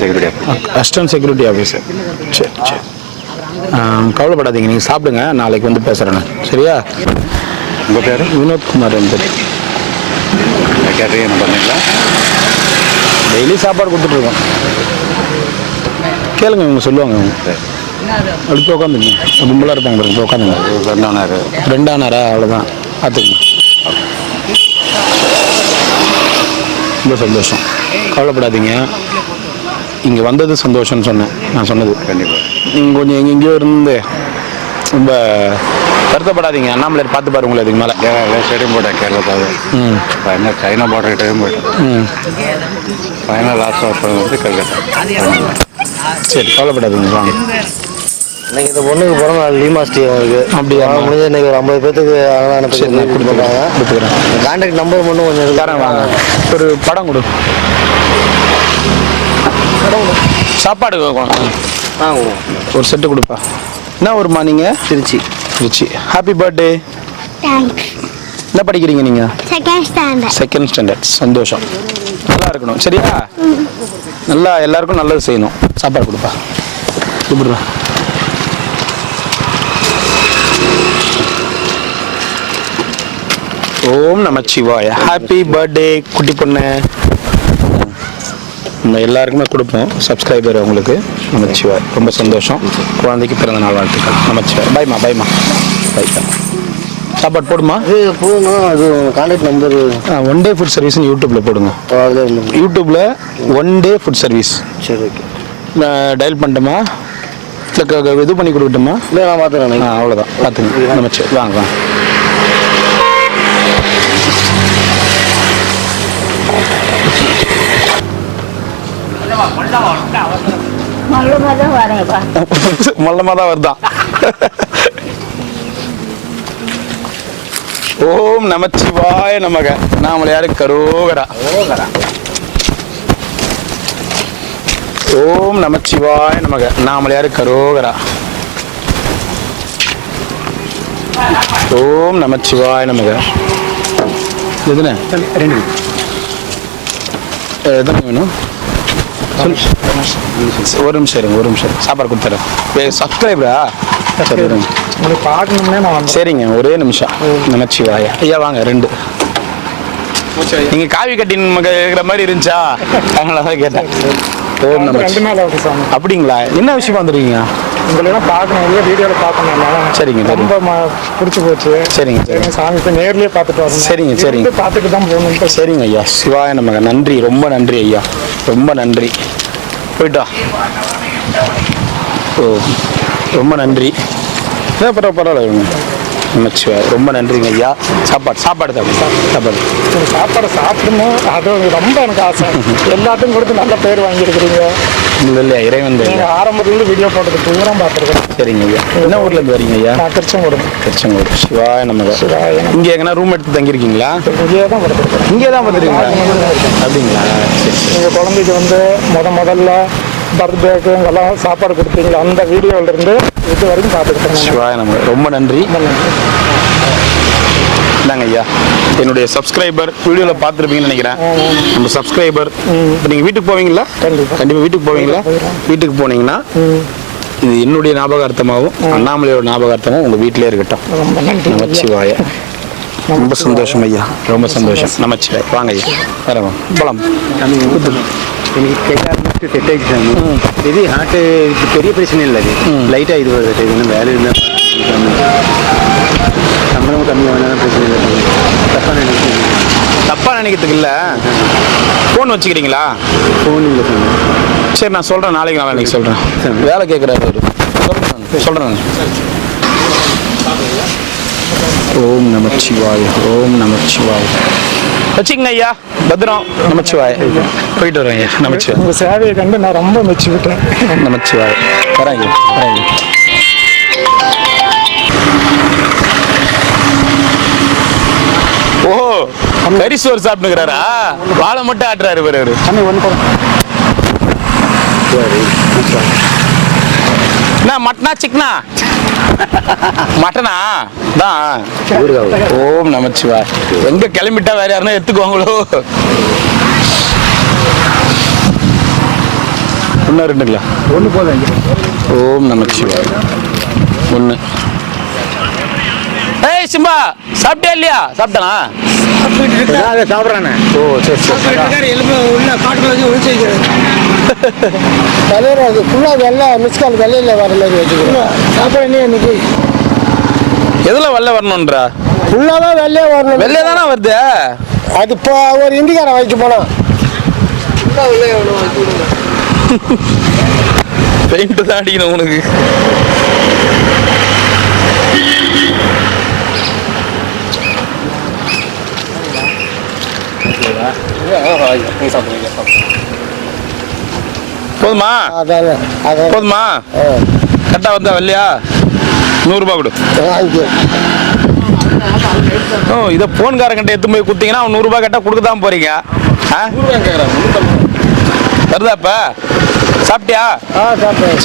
security officer. சரி. கவலைப்படாதீங்க, நீங்கள் சாப்பிடுங்க, நாளைக்கு வந்து பேசுகிறேன். சரியா? உங்கள் பேர்? வினோத்குமார். என் பேர். கேட்டரிங் என்ன பண்ணீங்களா? டெய்லி சாப்பாடு கொடுத்துட்ருக்கோம். கேளுங்க, இவங்க சொல்லுவாங்க. அப்படி போய் உட்காந்துங்க. கும்பலாக இருப்பாங்க பாருங்க. போய் உட்காந்துங்க. 2 ஆனாரா? அவ்வளோதான். பார்த்துக்கங்க. ரொம்ப சந்தோஷம். கவலைப்படாதீங்க. இங்கே வந்தது சந்தோஷம்னு சொன்னேன். நான் சொன்னது கண்டிப்பாக. நீங்கள் கொஞ்சம் எங்கெங்கேயோ இருந்து ரொம்ப வருத்தப்படாதீங்க. அண்ணாமலையார் பார்த்து பாரு உங்களை. இதுக்கு மேலே ஸ்டேடியம் போட்டேன் கேரளாவில். என்ன சைனா பார்டர் கிட்டேயும் போயிட்டேன். ஃபைனல் லாஸ்ட் ஒர்க் பண்ணி வந்து கல்கட்டா. சரி, கவலைப்படாதீங்க. வாங்க. இன்னைக்கு இந்த பொண்ணுக்கு பிறந்த நாள் லீமாஸ்டி அவங்களுக்கு. அப்படியா? முடிஞ்ச இன்னைக்கு ஒரு 50 பேத்துக்கு கொடுத்துக்கிறேன். கான்டாக்ட் நம்பர் மட்டும் கொஞ்சம் தரேன். வாங்க. ஒரு படம் கொடு. சாப்பாடு ஒரு செட்டு கொடுப்பா. என்ன ஊருமா நீங்கள்? திருச்சி. Happy birthday. என்ன படிக்கிறீங்க நீங்கள்? Second standard. சந்தோஷம். நல்லா இருக்கணும். சரியா? நல்லா எல்லாருக்கும் நல்லது செய்யணும். சாப்பாடு கொடுப்பா. கூப்பிடுறா. ஓம் நமச்சிவாய. ஹாப்பி பர்த்டே குட்டி பொண்ணு. நம்ம எல்லாருக்குமே கொடுப்போம். சப்ஸ்கிரைபர் அவங்களுக்கு நமச்சிவாய். ரொம்ப சந்தோஷம். குழந்தைக்கு பிறந்த நாள் வாழ்த்துக்கள். நமச்சிவாய். பாய்மா. பை. சாப்பாடு போடுமா? போடணும். அது கான்டாக்ட் நம்பர் 1 டே ஃபுட் சர்வீஸ்னு யூடியூப்பில் போடுங்க. யூடியூப்பில் 1 டே ஃபுட் சர்வீஸ். சரி, ஓகே. நான் டயல் பண்ணிட்டோமா? இல்லை இது பண்ணி கொடுக்கட்டுமா? இல்லை, நான் பார்த்துறேன். அவ்வளோதான். பார்த்துங்க. நமச்சிவாய். வாங்க. மல்லமாக தான் வரேன்ப்பா. மல்லமா தான் வருதான். ஓம் நமச்சிவாய நமக. நாமளையாரு கரோகரா. ஓம் நமச்சிவாய நமக. நாமளையாரு கரோகரா. ஓம் நமச்சிவாய நமக. எதுண்ணே? ரெண்டு எதுண்ணே வேணும்? ஒரு நிமிஷம் இருங்க, ஒரு நிமிஷம் சாப்பாடு கொடுத்துறேன். சப்ஸ்கிரைபரா? சரி இருங்க, உங்களுக்கு பார்க்கணும்னே நான் சரிங்க, ஒரே நிமிஷம். நமச்சிவாயா. ஐயா வாங்க, ரெண்டு. நீங்க காவி கட்டின் இருக்கிற மாதிரி இருந்துச்சா, அதனாலதான் கேட்டேன். ஓம் நம. 2 நாள் ஆகுது சாமி. அப்படிங்களா? என்ன விஷயமா வந்துருக்கீங்க? உங்களெல்லாம் பார்க்கணும், இல்லை வீடியோவில் பார்க்கணும். சரிங்க, ரொம்ப பிடிச்சி போச்சு. சரிங்க, சரிங்க. சாமி இப்போ நேர்லேயே பார்த்துட்டு வரணும். சரிங்க, சரிங்க. பார்த்துட்டு தான் போகணும். சரிங்க ஐயா. சிவாய நமக. நன்றி, ரொம்ப நன்றி ஐயா, ரொம்ப நன்றி. போயிட்டா. ஓ ரொம்ப நன்றி. பரவாயில்ல. நமச்சிவாய். ரொம்ப நன்றிங்க ஐயா. சாப்பாடு சாப்பாடு சாப்பாடு சாப்பிடணும், அது ரொம்ப எனக்கு ஆசை. எல்லாத்தையும் கொடுத்து நல்ல பேர் வாங்கியிருக்கிறீங்க. இல்லை இறைவன். நீங்கள் ஆரம்பத்துலேருந்து வீடியோ போட்டது பூரம் பார்த்துருக்கேன். சரிங்க ஐயா. என்ன ஊர்ல இருந்து வரீங்க ஐயா? நான் திருச்செங்கோடு. சிவாய நமக. இங்கே எங்கன்னா ரூம் எடுத்து தங்கியிருக்கீங்களா? இங்கே தான் படுத்துருக்கேன். இங்கே தான் பார்த்துருக்கீங்களா? அப்படிங்களா? சரி. எங்கள் குழந்தைக்கு வந்து முதல்ல பர்த்டேக்கு எல்லாம் சாப்பாடு கொடுத்தீங்களா, அந்த வீடியோவிலேருந்து இது வரைக்கும் பார்த்துக்கிட்டேன். சிவாய நமக. ரொம்ப நன்றி. இந்தாங்க ஐயா, என்னுடைய சப்ஸ்கிரைபர் வீடியோவில் பார்த்துருப்பீங்கன்னு நினைக்கிறேன். நம்ம சப்ஸ்கிரைபர். இப்போ நீங்கள் வீட்டுக்கு போவீங்களா? கண்டிப்பாக வீட்டுக்கு போவீங்களா? வீட்டுக்கு போனீங்கன்னா இது என்னுடைய ஞாபகார்த்தமாகவும் அண்ணாமலையோட ஞாபகார்த்தமும் உங்கள் வீட்டிலே இருக்கட்டும். நமச்சிவாய. ரொம்ப சந்தோஷம் ஐயா, ரொம்ப சந்தோஷம். நமச்சிவாய். வாங்க ஐயா, வரவா போலாம். எனக்கு கேட்க ஆரம்பிச்சு செட் ஆகிடுச்சு சாமி. இது ஹார்ட்டு பெரிய பிரச்சனை இல்லை, அது லைட்டாக இது வருது. இது இன்னும் வேலை இல்லை, சம்பளம் கம்மி வேணாலும் பிரச்சனை இல்லை. தப்பாக நினைக்கிறதுக்கு இல்லை. ஃபோன் வச்சுக்கிறீங்களா? ஃபோன் இல்லை சாமி. சரி, நான் சொல்கிறேன், நாளைக்கு நாளைக்கு சொல்கிறேன். வேலை கேட்குறாரு அவர். சொல்கிறேன். ஓம் நமச்சிவாய. ஓம் நமச்சிவாய. வச்சுக்கங்க ஐயா, பத்திரம். நமச்சிவாய. போயிட்டு வரேன் ஐயா. நமச்சிவாய். உங்கள் சேவையை கண்டு நான் ரொம்ப மெச்சுக்கிட்டேன். நமச்சிவாய. வரேன் ஐயா, வரேன் ஐயா. ஓ கறி சோறு சாப்பிட்டுக்கிறாரா? வாழை மட்டும் ஆட்டுறாரு இவரு. என்ன மட்டனா சிக்கனா? மட்டனா தான். ஓம் நமச்சிவாய். எங்க கிளம்பிட்டா வேற யாருன்னா எடுத்துக்குவாங்களோ. ஒன்று ரெண்டுங்களா? ஒன்று போதும். ஓம் நமச்சிவாய். ஒன்று. ஏய் சிம்பா, சாப்பிட்டியா இல்லையா? சாப்பிட்டானா? சாப்பிட்றானே. ஓ சரி சரி. உள்ள காட்டுக்குள்ள வச்சு ஒழிச்சு அது ஃபுல்லாக வெள்ளை மிஸ்கால் வெள்ளையில் வர மாதிரி வச்சுக்கிறோம். சாப்பாடு என்ன இன்னைக்கு எதுல வெள்ளை வரணும்ன்றா? ஃபுல்லாக வெள்ளையே வரணும். வெள்ளை தானே வருது. அது இப்போ ஒரு இந்திக்காரன் வச்சு போனோம். பெயிண்ட் தான் அடிக்கணும் உனக்கு. போதுமா? போதுமா? கரெக்டா வந்தா வரலையா? 100 ரூபாய் கொடு. ஓ இதை போன்காரங்கிட்ட எடுத்து போய் கொடுத்தீங்கன்னா அவன் 100 ரூபாய் கேட்டா கொடுக்க தான் போறீங்க. வருதா இப்ப? சாப்பிட்டியா?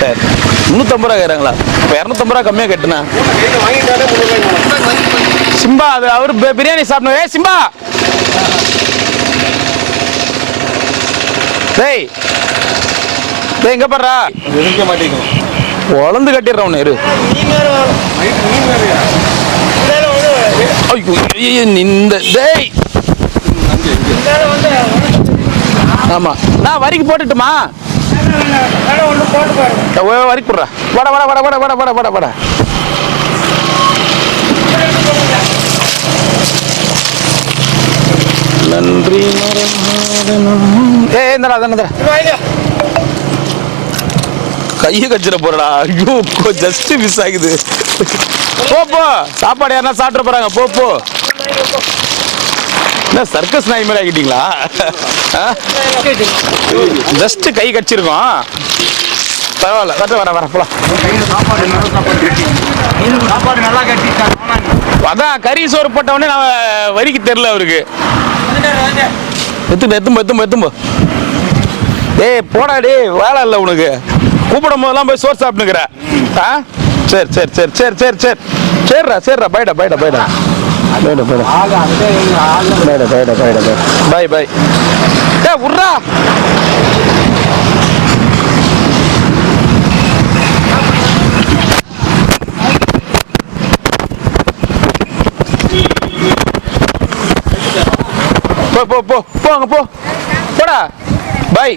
சரி. 350 ரூபா கேட்குறாங்களா? இப்போ 250 ரூபா கம்மியாக கட்டுனா சிம்பா. அது அவர் பிரியாணி சாப்பிடணும். ஏ சிம்பா, டேய் டேய் எங்க பாடுறா? உழந்து கட்டிடுறேன் உன்னை. இரு. இந்த டேய் ஆமா, நான் வரிக்கு போட்டுட்டுமா? வரிக்கு போடுறா. வட வட வட வட வட வட வட வட. நன்றி. கையை கச்சிட போறடா. ஐயோ ஜஸ்ட் மிஸ் ஆகுது. போ போ, சாப்பாடு யாருன்னா சாப்பிட போறாங்க. போ போ. என்ன சர்க்கஸ் நாய் மாதிரி ஆகிட்டீங்களா? ஜஸ்ட் கை கடிச்சிருக்கோம். பரவாயில்ல, வர போலாம். அதான் கறி சோறு போட்டவொடனே நான் வரிக்கு தெரியல அவருக்கு. எத்தும்போ ஏய் போடா டே, வேலை இல்லை உனக்கு. கூப்பிடும் போதெல்லாம் போய் சோறு சாப்பிட்டுக்கிற. சரிடா பைடா பை டே உர்ரா. போங்க போடா பாய்.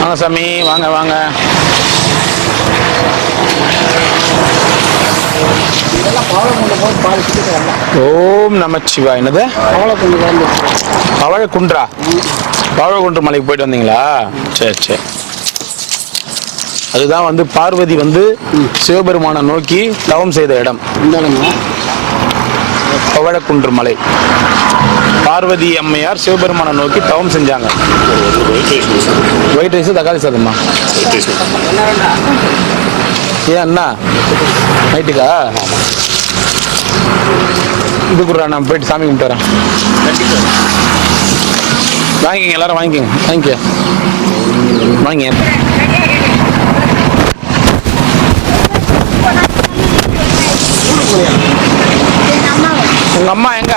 வாங்க சாமி, வாங்க. ஓம் நமச்சிவாய். என்னது பவழக்குன்றா? பவழக்குன்று மலைக்கு போயிட்டு வந்தீங்களா? சரி. அதுதான் வந்து பார்வதி வந்து சிவபெருமானை நோக்கி தவம் செய்த இடம். பவழக்குன்று மலை. பார்வதி அம்மையார் சிவபெருமானை நோக்கி தவம் செஞ்சாங்க. ஒயிட் ரைஸ் தக்காளி சாதமா? ஏன் அண்ணா நைட்டுக்கா? இது கூட நான் போயிட்டு சாமி கும்பிட்டு வரேன். வாங்கிக்கங்க, எல்லாரும் வாங்கிக்க. உங்க அம்மா எங்க?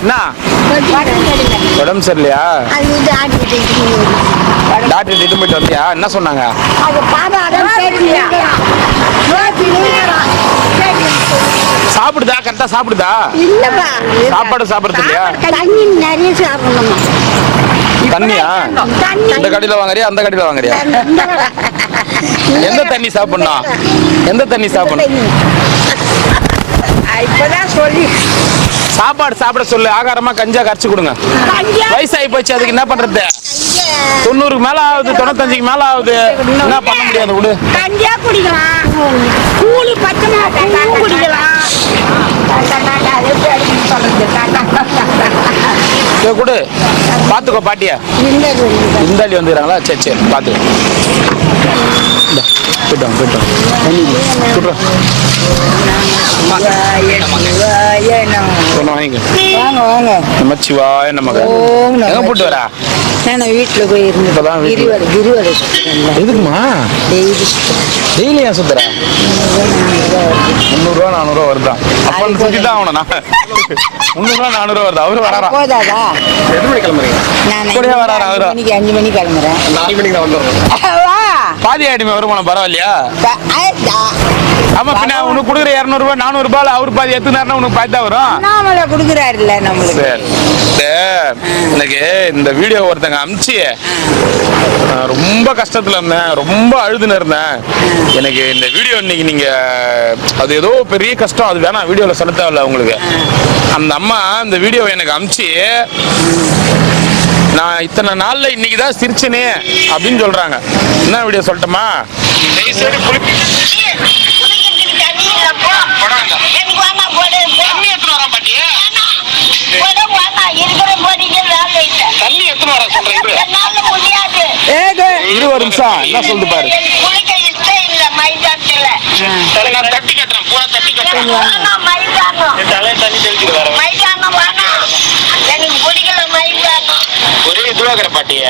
என்ன உடம்பு சரியில்லையா? டாக்டர் இட்டு போயிட்டு வந்தியா? என்ன சொன்னாங்க? சாப்பிடுதா? கரெக்டா சாப்பிடுதா? சாப்பாடு சாப்பிடுறது இல்லையா? தண்ணியா? இந்த கடையில வாங்குறியா அந்த கடையில வாங்குறியா? எந்த தண்ணி சாப்பிடணும்? சாப்பாடு சாப்பிட சொல்லு. ஆகாரமா கஞ்சா கரைச்சு கொடுங்க. வயசாகி போச்சு, அதுக்கு என்ன பண்றது? 90க்கு மேல ஆகுது, 95க்கு மேல ஆகுது. என்ன பண்ண முடியாது? விடு. கஞ்சா குடிக்கலாம், கூலி பச்சை குடிக்கலாம். கொடு, பாத்துக்கோ. பாட்டியா இந்தாளி வந்துடுறாங்களா? சரி பாத்து போயிட்டோம். நமச்சிவாய நமக. எங்க போட்டு வரா? நான் வீட்டுல போயிருந்தேன். எதுக்குமா டெய்லி ஏன் சுத்துற? 300 400 வருதான். அப்ப சுத்தி தான் ஆகணும். 300 400 வருது. அவரு வராரா? போதாதா? எத்தனை மணி கிளம்புறீங்க? நான் வராரா? அவரு 5 மணி கிளம்புறேன். 4 மணிக்கு தான் வந்துடுறோம். பாதி ஆயிடுமே வருமானம். பரவாயில்லையா? ஆமா, பின்ன உனக்கு கொடுக்குற 200 ரூபாய் 400 ரூபாய் அவர் பாதி எத்துனாருன்னா உனக்கு பாதி தான் வரும். நாமள கொடுக்குறாருல்ல நம்மளுக்கு. எனக்கு இந்த வீடியோ ஒருத்தங்க அமிச்சு ரொம்ப கஷ்டத்துல இருந்தேன், ரொம்ப அழுதுன்னு இருந்தேன். எனக்கு இந்த வீடியோ இன்னைக்கு நீங்க அது ஏதோ பெரிய கஷ்டம், அது வேணாம் வீடியோல சொல்ல தேவையில்ல உங்களுக்கு. அந்த அம்மா இந்த வீடியோ எனக்கு அமிச்சு நான் இத்தனை நாள்ல இன்னைக்கு தான் சிரிச்சனே அப்படின்னு சொல்றாங்க. என்ன வீடியோ சொல்லட்டுமா? இருபது நிமிஷம் என்ன சொல்லுது பாரு. தட்டி கட்டுறேன், பூரா தட்டி கட்டுறேன். ஒரே இதுவாகிற பாட்டிய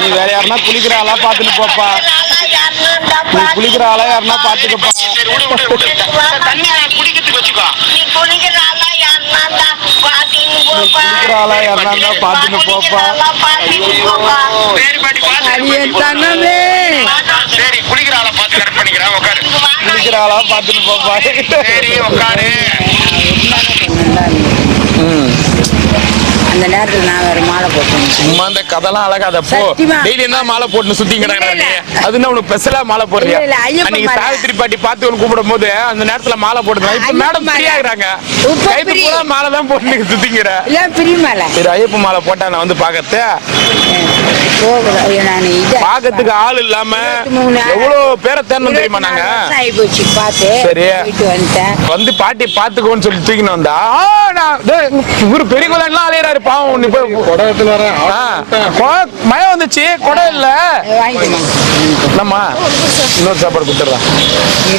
நீ வேற யாருன்னா குளிக்கிற ஆளா பாத்துட்டு போப்பா. நீ குளிக்கிற ஆளா யாருன்னா பாத்துக்கப்பா. தண்ணி குடிக்கிறதுக்கு வச்சுக்கோ. நீ குளிக்கிற ஆளா யாருன்னா பாத்துட்டு போப்பா. சரி, குளிக்கிற ஆளா பாத்து கரெக்ட் பண்ணிக்கிறேன். உட்காரு. குளிக்கிற ஆளா பாத்துட்டு போப்பா. சரி உட்காரு. அந்த நேரத்துல நான் வேற மாலை போட்டேன். சும்மா அந்த கதெல்லாம் அழகாத போ. சத்தியமா. டெய்லி தான் மாலை போட்டு சுத்தி கிடக்குறாங்க. இல்ல, அது என்ன உனக்கு ஸ்பெஷலா மாலை போடுறியா? இல்ல, ஐயப்பன் அன்னைக்கு மாலை. சாவித்திரி பாட்டி பார்த்து உனக்கு கூப்பிடும் போது அந்த நேரத்துல மாலை போட்டுருக்காங்க. இப்ப ஐயப்பன் மேடம் மாலை. ஃப்ரீ ஆகுறாங்க. இப்ப கைத்து free. பூரா மாலை தான் போட்டு சுத்திக்கிற. இல்ல பிரி மாலை சரி ஐயப்ப மாலை போட்டா நான் வந்து பாக்கறது போகுது. நான் இது பாக்கிறதுக்கு ஆள் இல்லாம 23 எவ்வளவு பேரை தேடணும் தெரியுமா 24 நாங்க? வருஷம் ஆகி போச்சு பார்த்து. சரி. போயிட்டு வந்துட்டேன். வந்து பாட்டி பாத்துக்கோன்னு சொல்லி தூக்கின்னு வந்தா இவரு பெரிய குழந்தைலாம் அலையறாரு பாவம். ஒண்ணு போய் குடத்துல வரேன் மழை வந்துச்சு குடம் இல்ல வாங்கிக்கோமா. என்னம்மா இன்னொரு சாப்பாடு கொடுத்துட்றான்.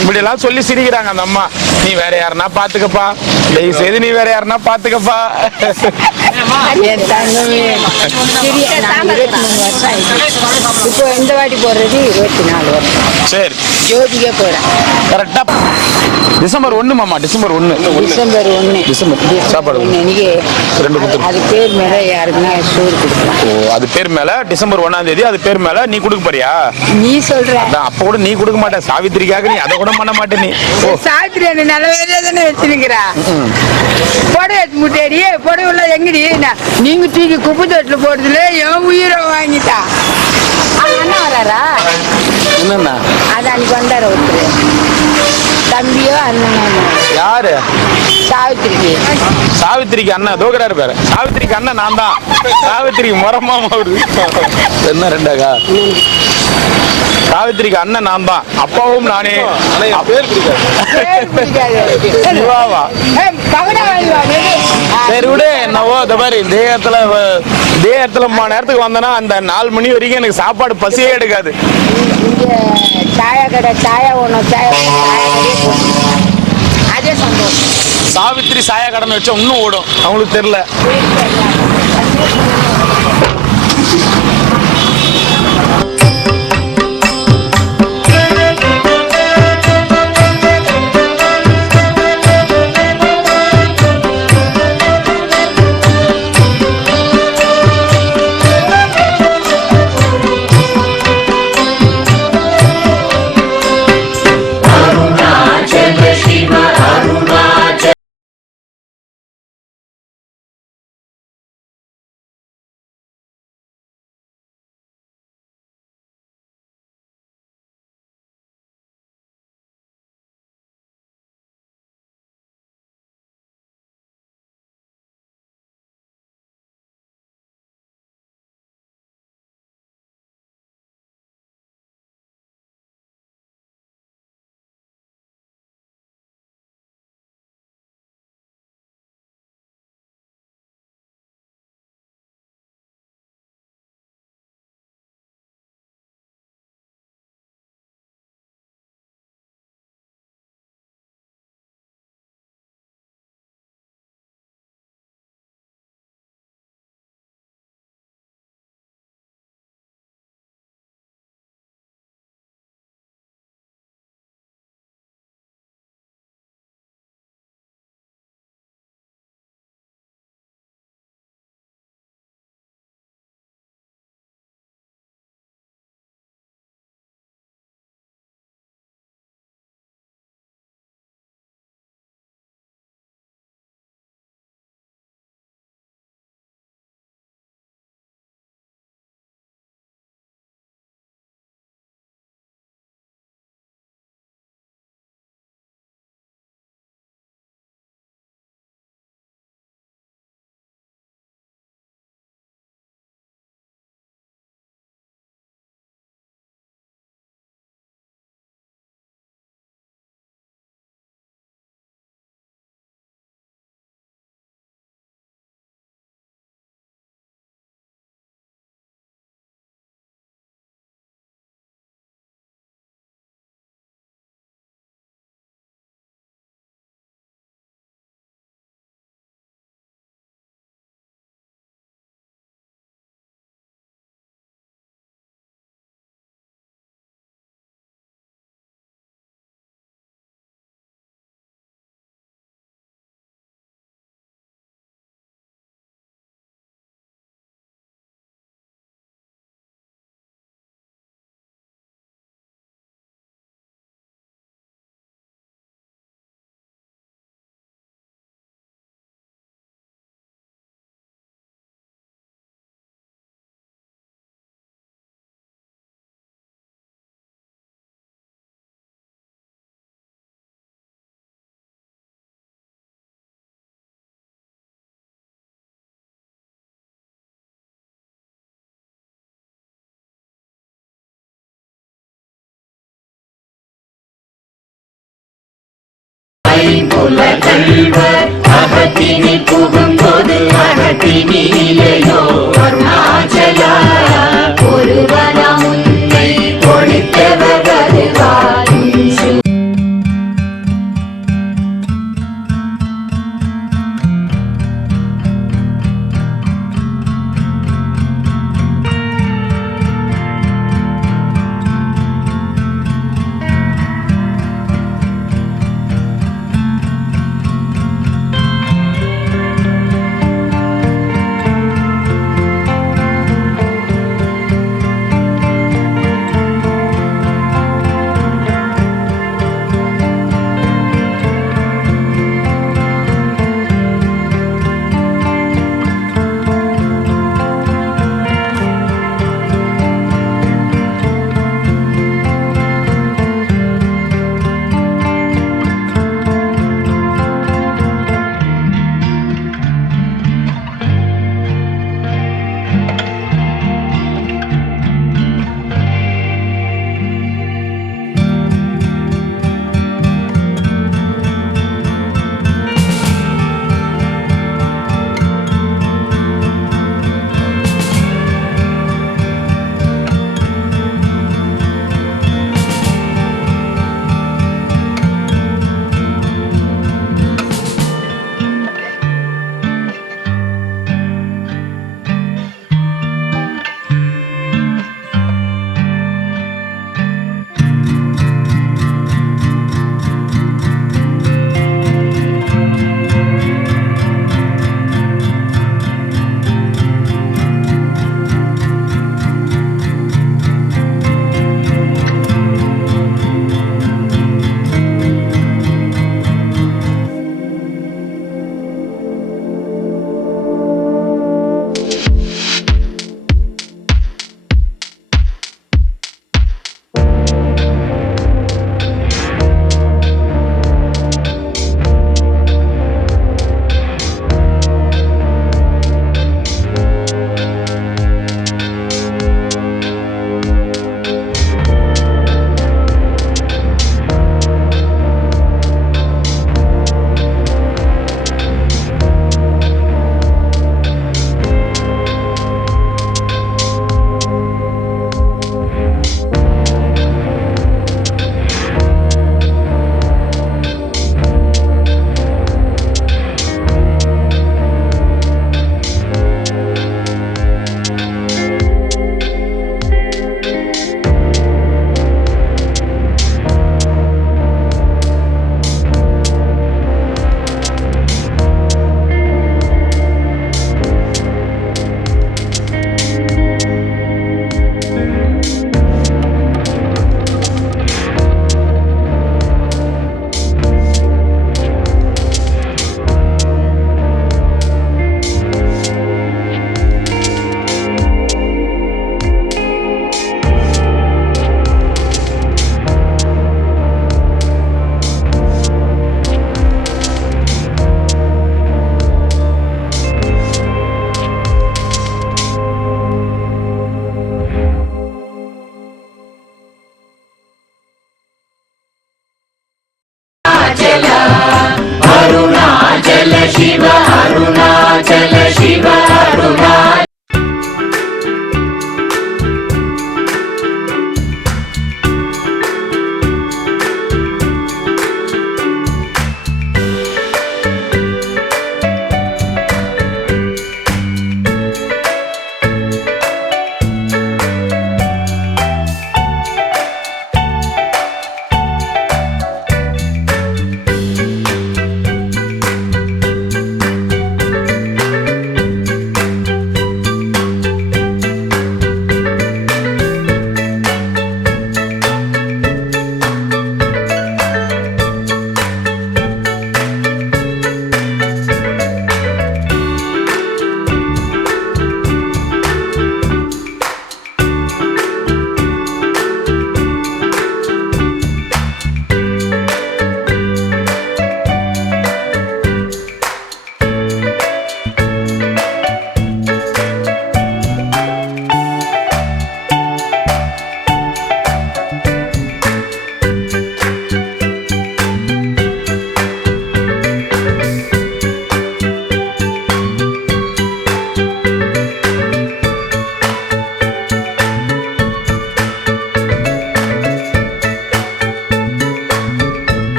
இப்படி எல்லாம் சொல்லி சிரிக்கிறாங்க அந்த அம்மா. நீ வேற யாருன்னா பாத்துக்கப்பா, தயவு செய்து நீ வேற யாருன்னா பாத்துக்கப்பா. என் தங்கமே. சரி, நான் 23 வருஷம் ஆயிடுச்சு. இப்போ இந்த வாட்டி போடுறது 24 வருஷம். சரி ஜோதிக்கே போறேன். கரெக்டா டிசம்பர் 1 மாமா, டிசம்பர் 1 டிசம்பர் 1 டிசம்பர் சாப்பாடு இன்னைக்கு ரெண்டு கொடுத்துரு. அது பேர் மேல யாருக்குன்னா சோறு கொடுக்கலாம். ஓ அது பேர் மேல டிசம்பர் 1ஆம் தேதி அது பேர் மேல நீ கொடுக்க போறியா? நீ சொல்ற அதான் அப்ப கூட நீ கொடுக்க மாட்ட, சாவித்திரிக்காக நீ அதை கூட பண்ண மாட்டே நீ. ஓ சாவித்திரி என்ன நல்ல வேலையா தானே வச்சுருக்கிறா. புடவை எடுத்து முட்டேடி புடவை எங்கடி நீங்க தூக்கி குப்பை தொட்டில் போடுறதுல என் உயிரை வாங்கிட்டா. அண்ணா வராரா? என்னண்ணா அது அன்னைக்கு வந்தார ஒருத்தர் தம்பியோ அண்ணனோ. யாரு? சாவித்திரிக்கு. சாவித்திரிக்கு அண்ணன் தோக்கராரு பேரு. சாவித்திரிக்கு அண்ணன் நான் தான். சாவித்திரிக்கு முறமாமா அவரு. என்ன ரெண்டாக்கா? சாவித்திரிக்கு அண்ணன் நான் தான், அப்பாவும் நானே. பேர் பிடிக்காது. சிவாவா? சரி விடு. என்னவோ இந்த மாதிரி தேகத்துல நேரத்துக்கு வந்தேன்னா அந்த 4 மணி வரைக்கும் எனக்கு சாப்பாடு பசியே எடுக்காது. இங்க சாயா கடை சாயா ஒன்றும் சாயா கடையே போட்டு அதே சந்தோஷம். சாவித்திரி சாயா கடன் வச்சா இன்னும் ஓடும், அவங்களுக்கு தெரியல. ஐம்புல கல்வர் அகத்தினி புகும்போது அகத்தினிலேயோ அருணாச்சலா ஒருவனா முன்னை ஒழித்தவர் வருவாரும் அருணாச்சல சிவ அருணாச்சல சிவ அருணா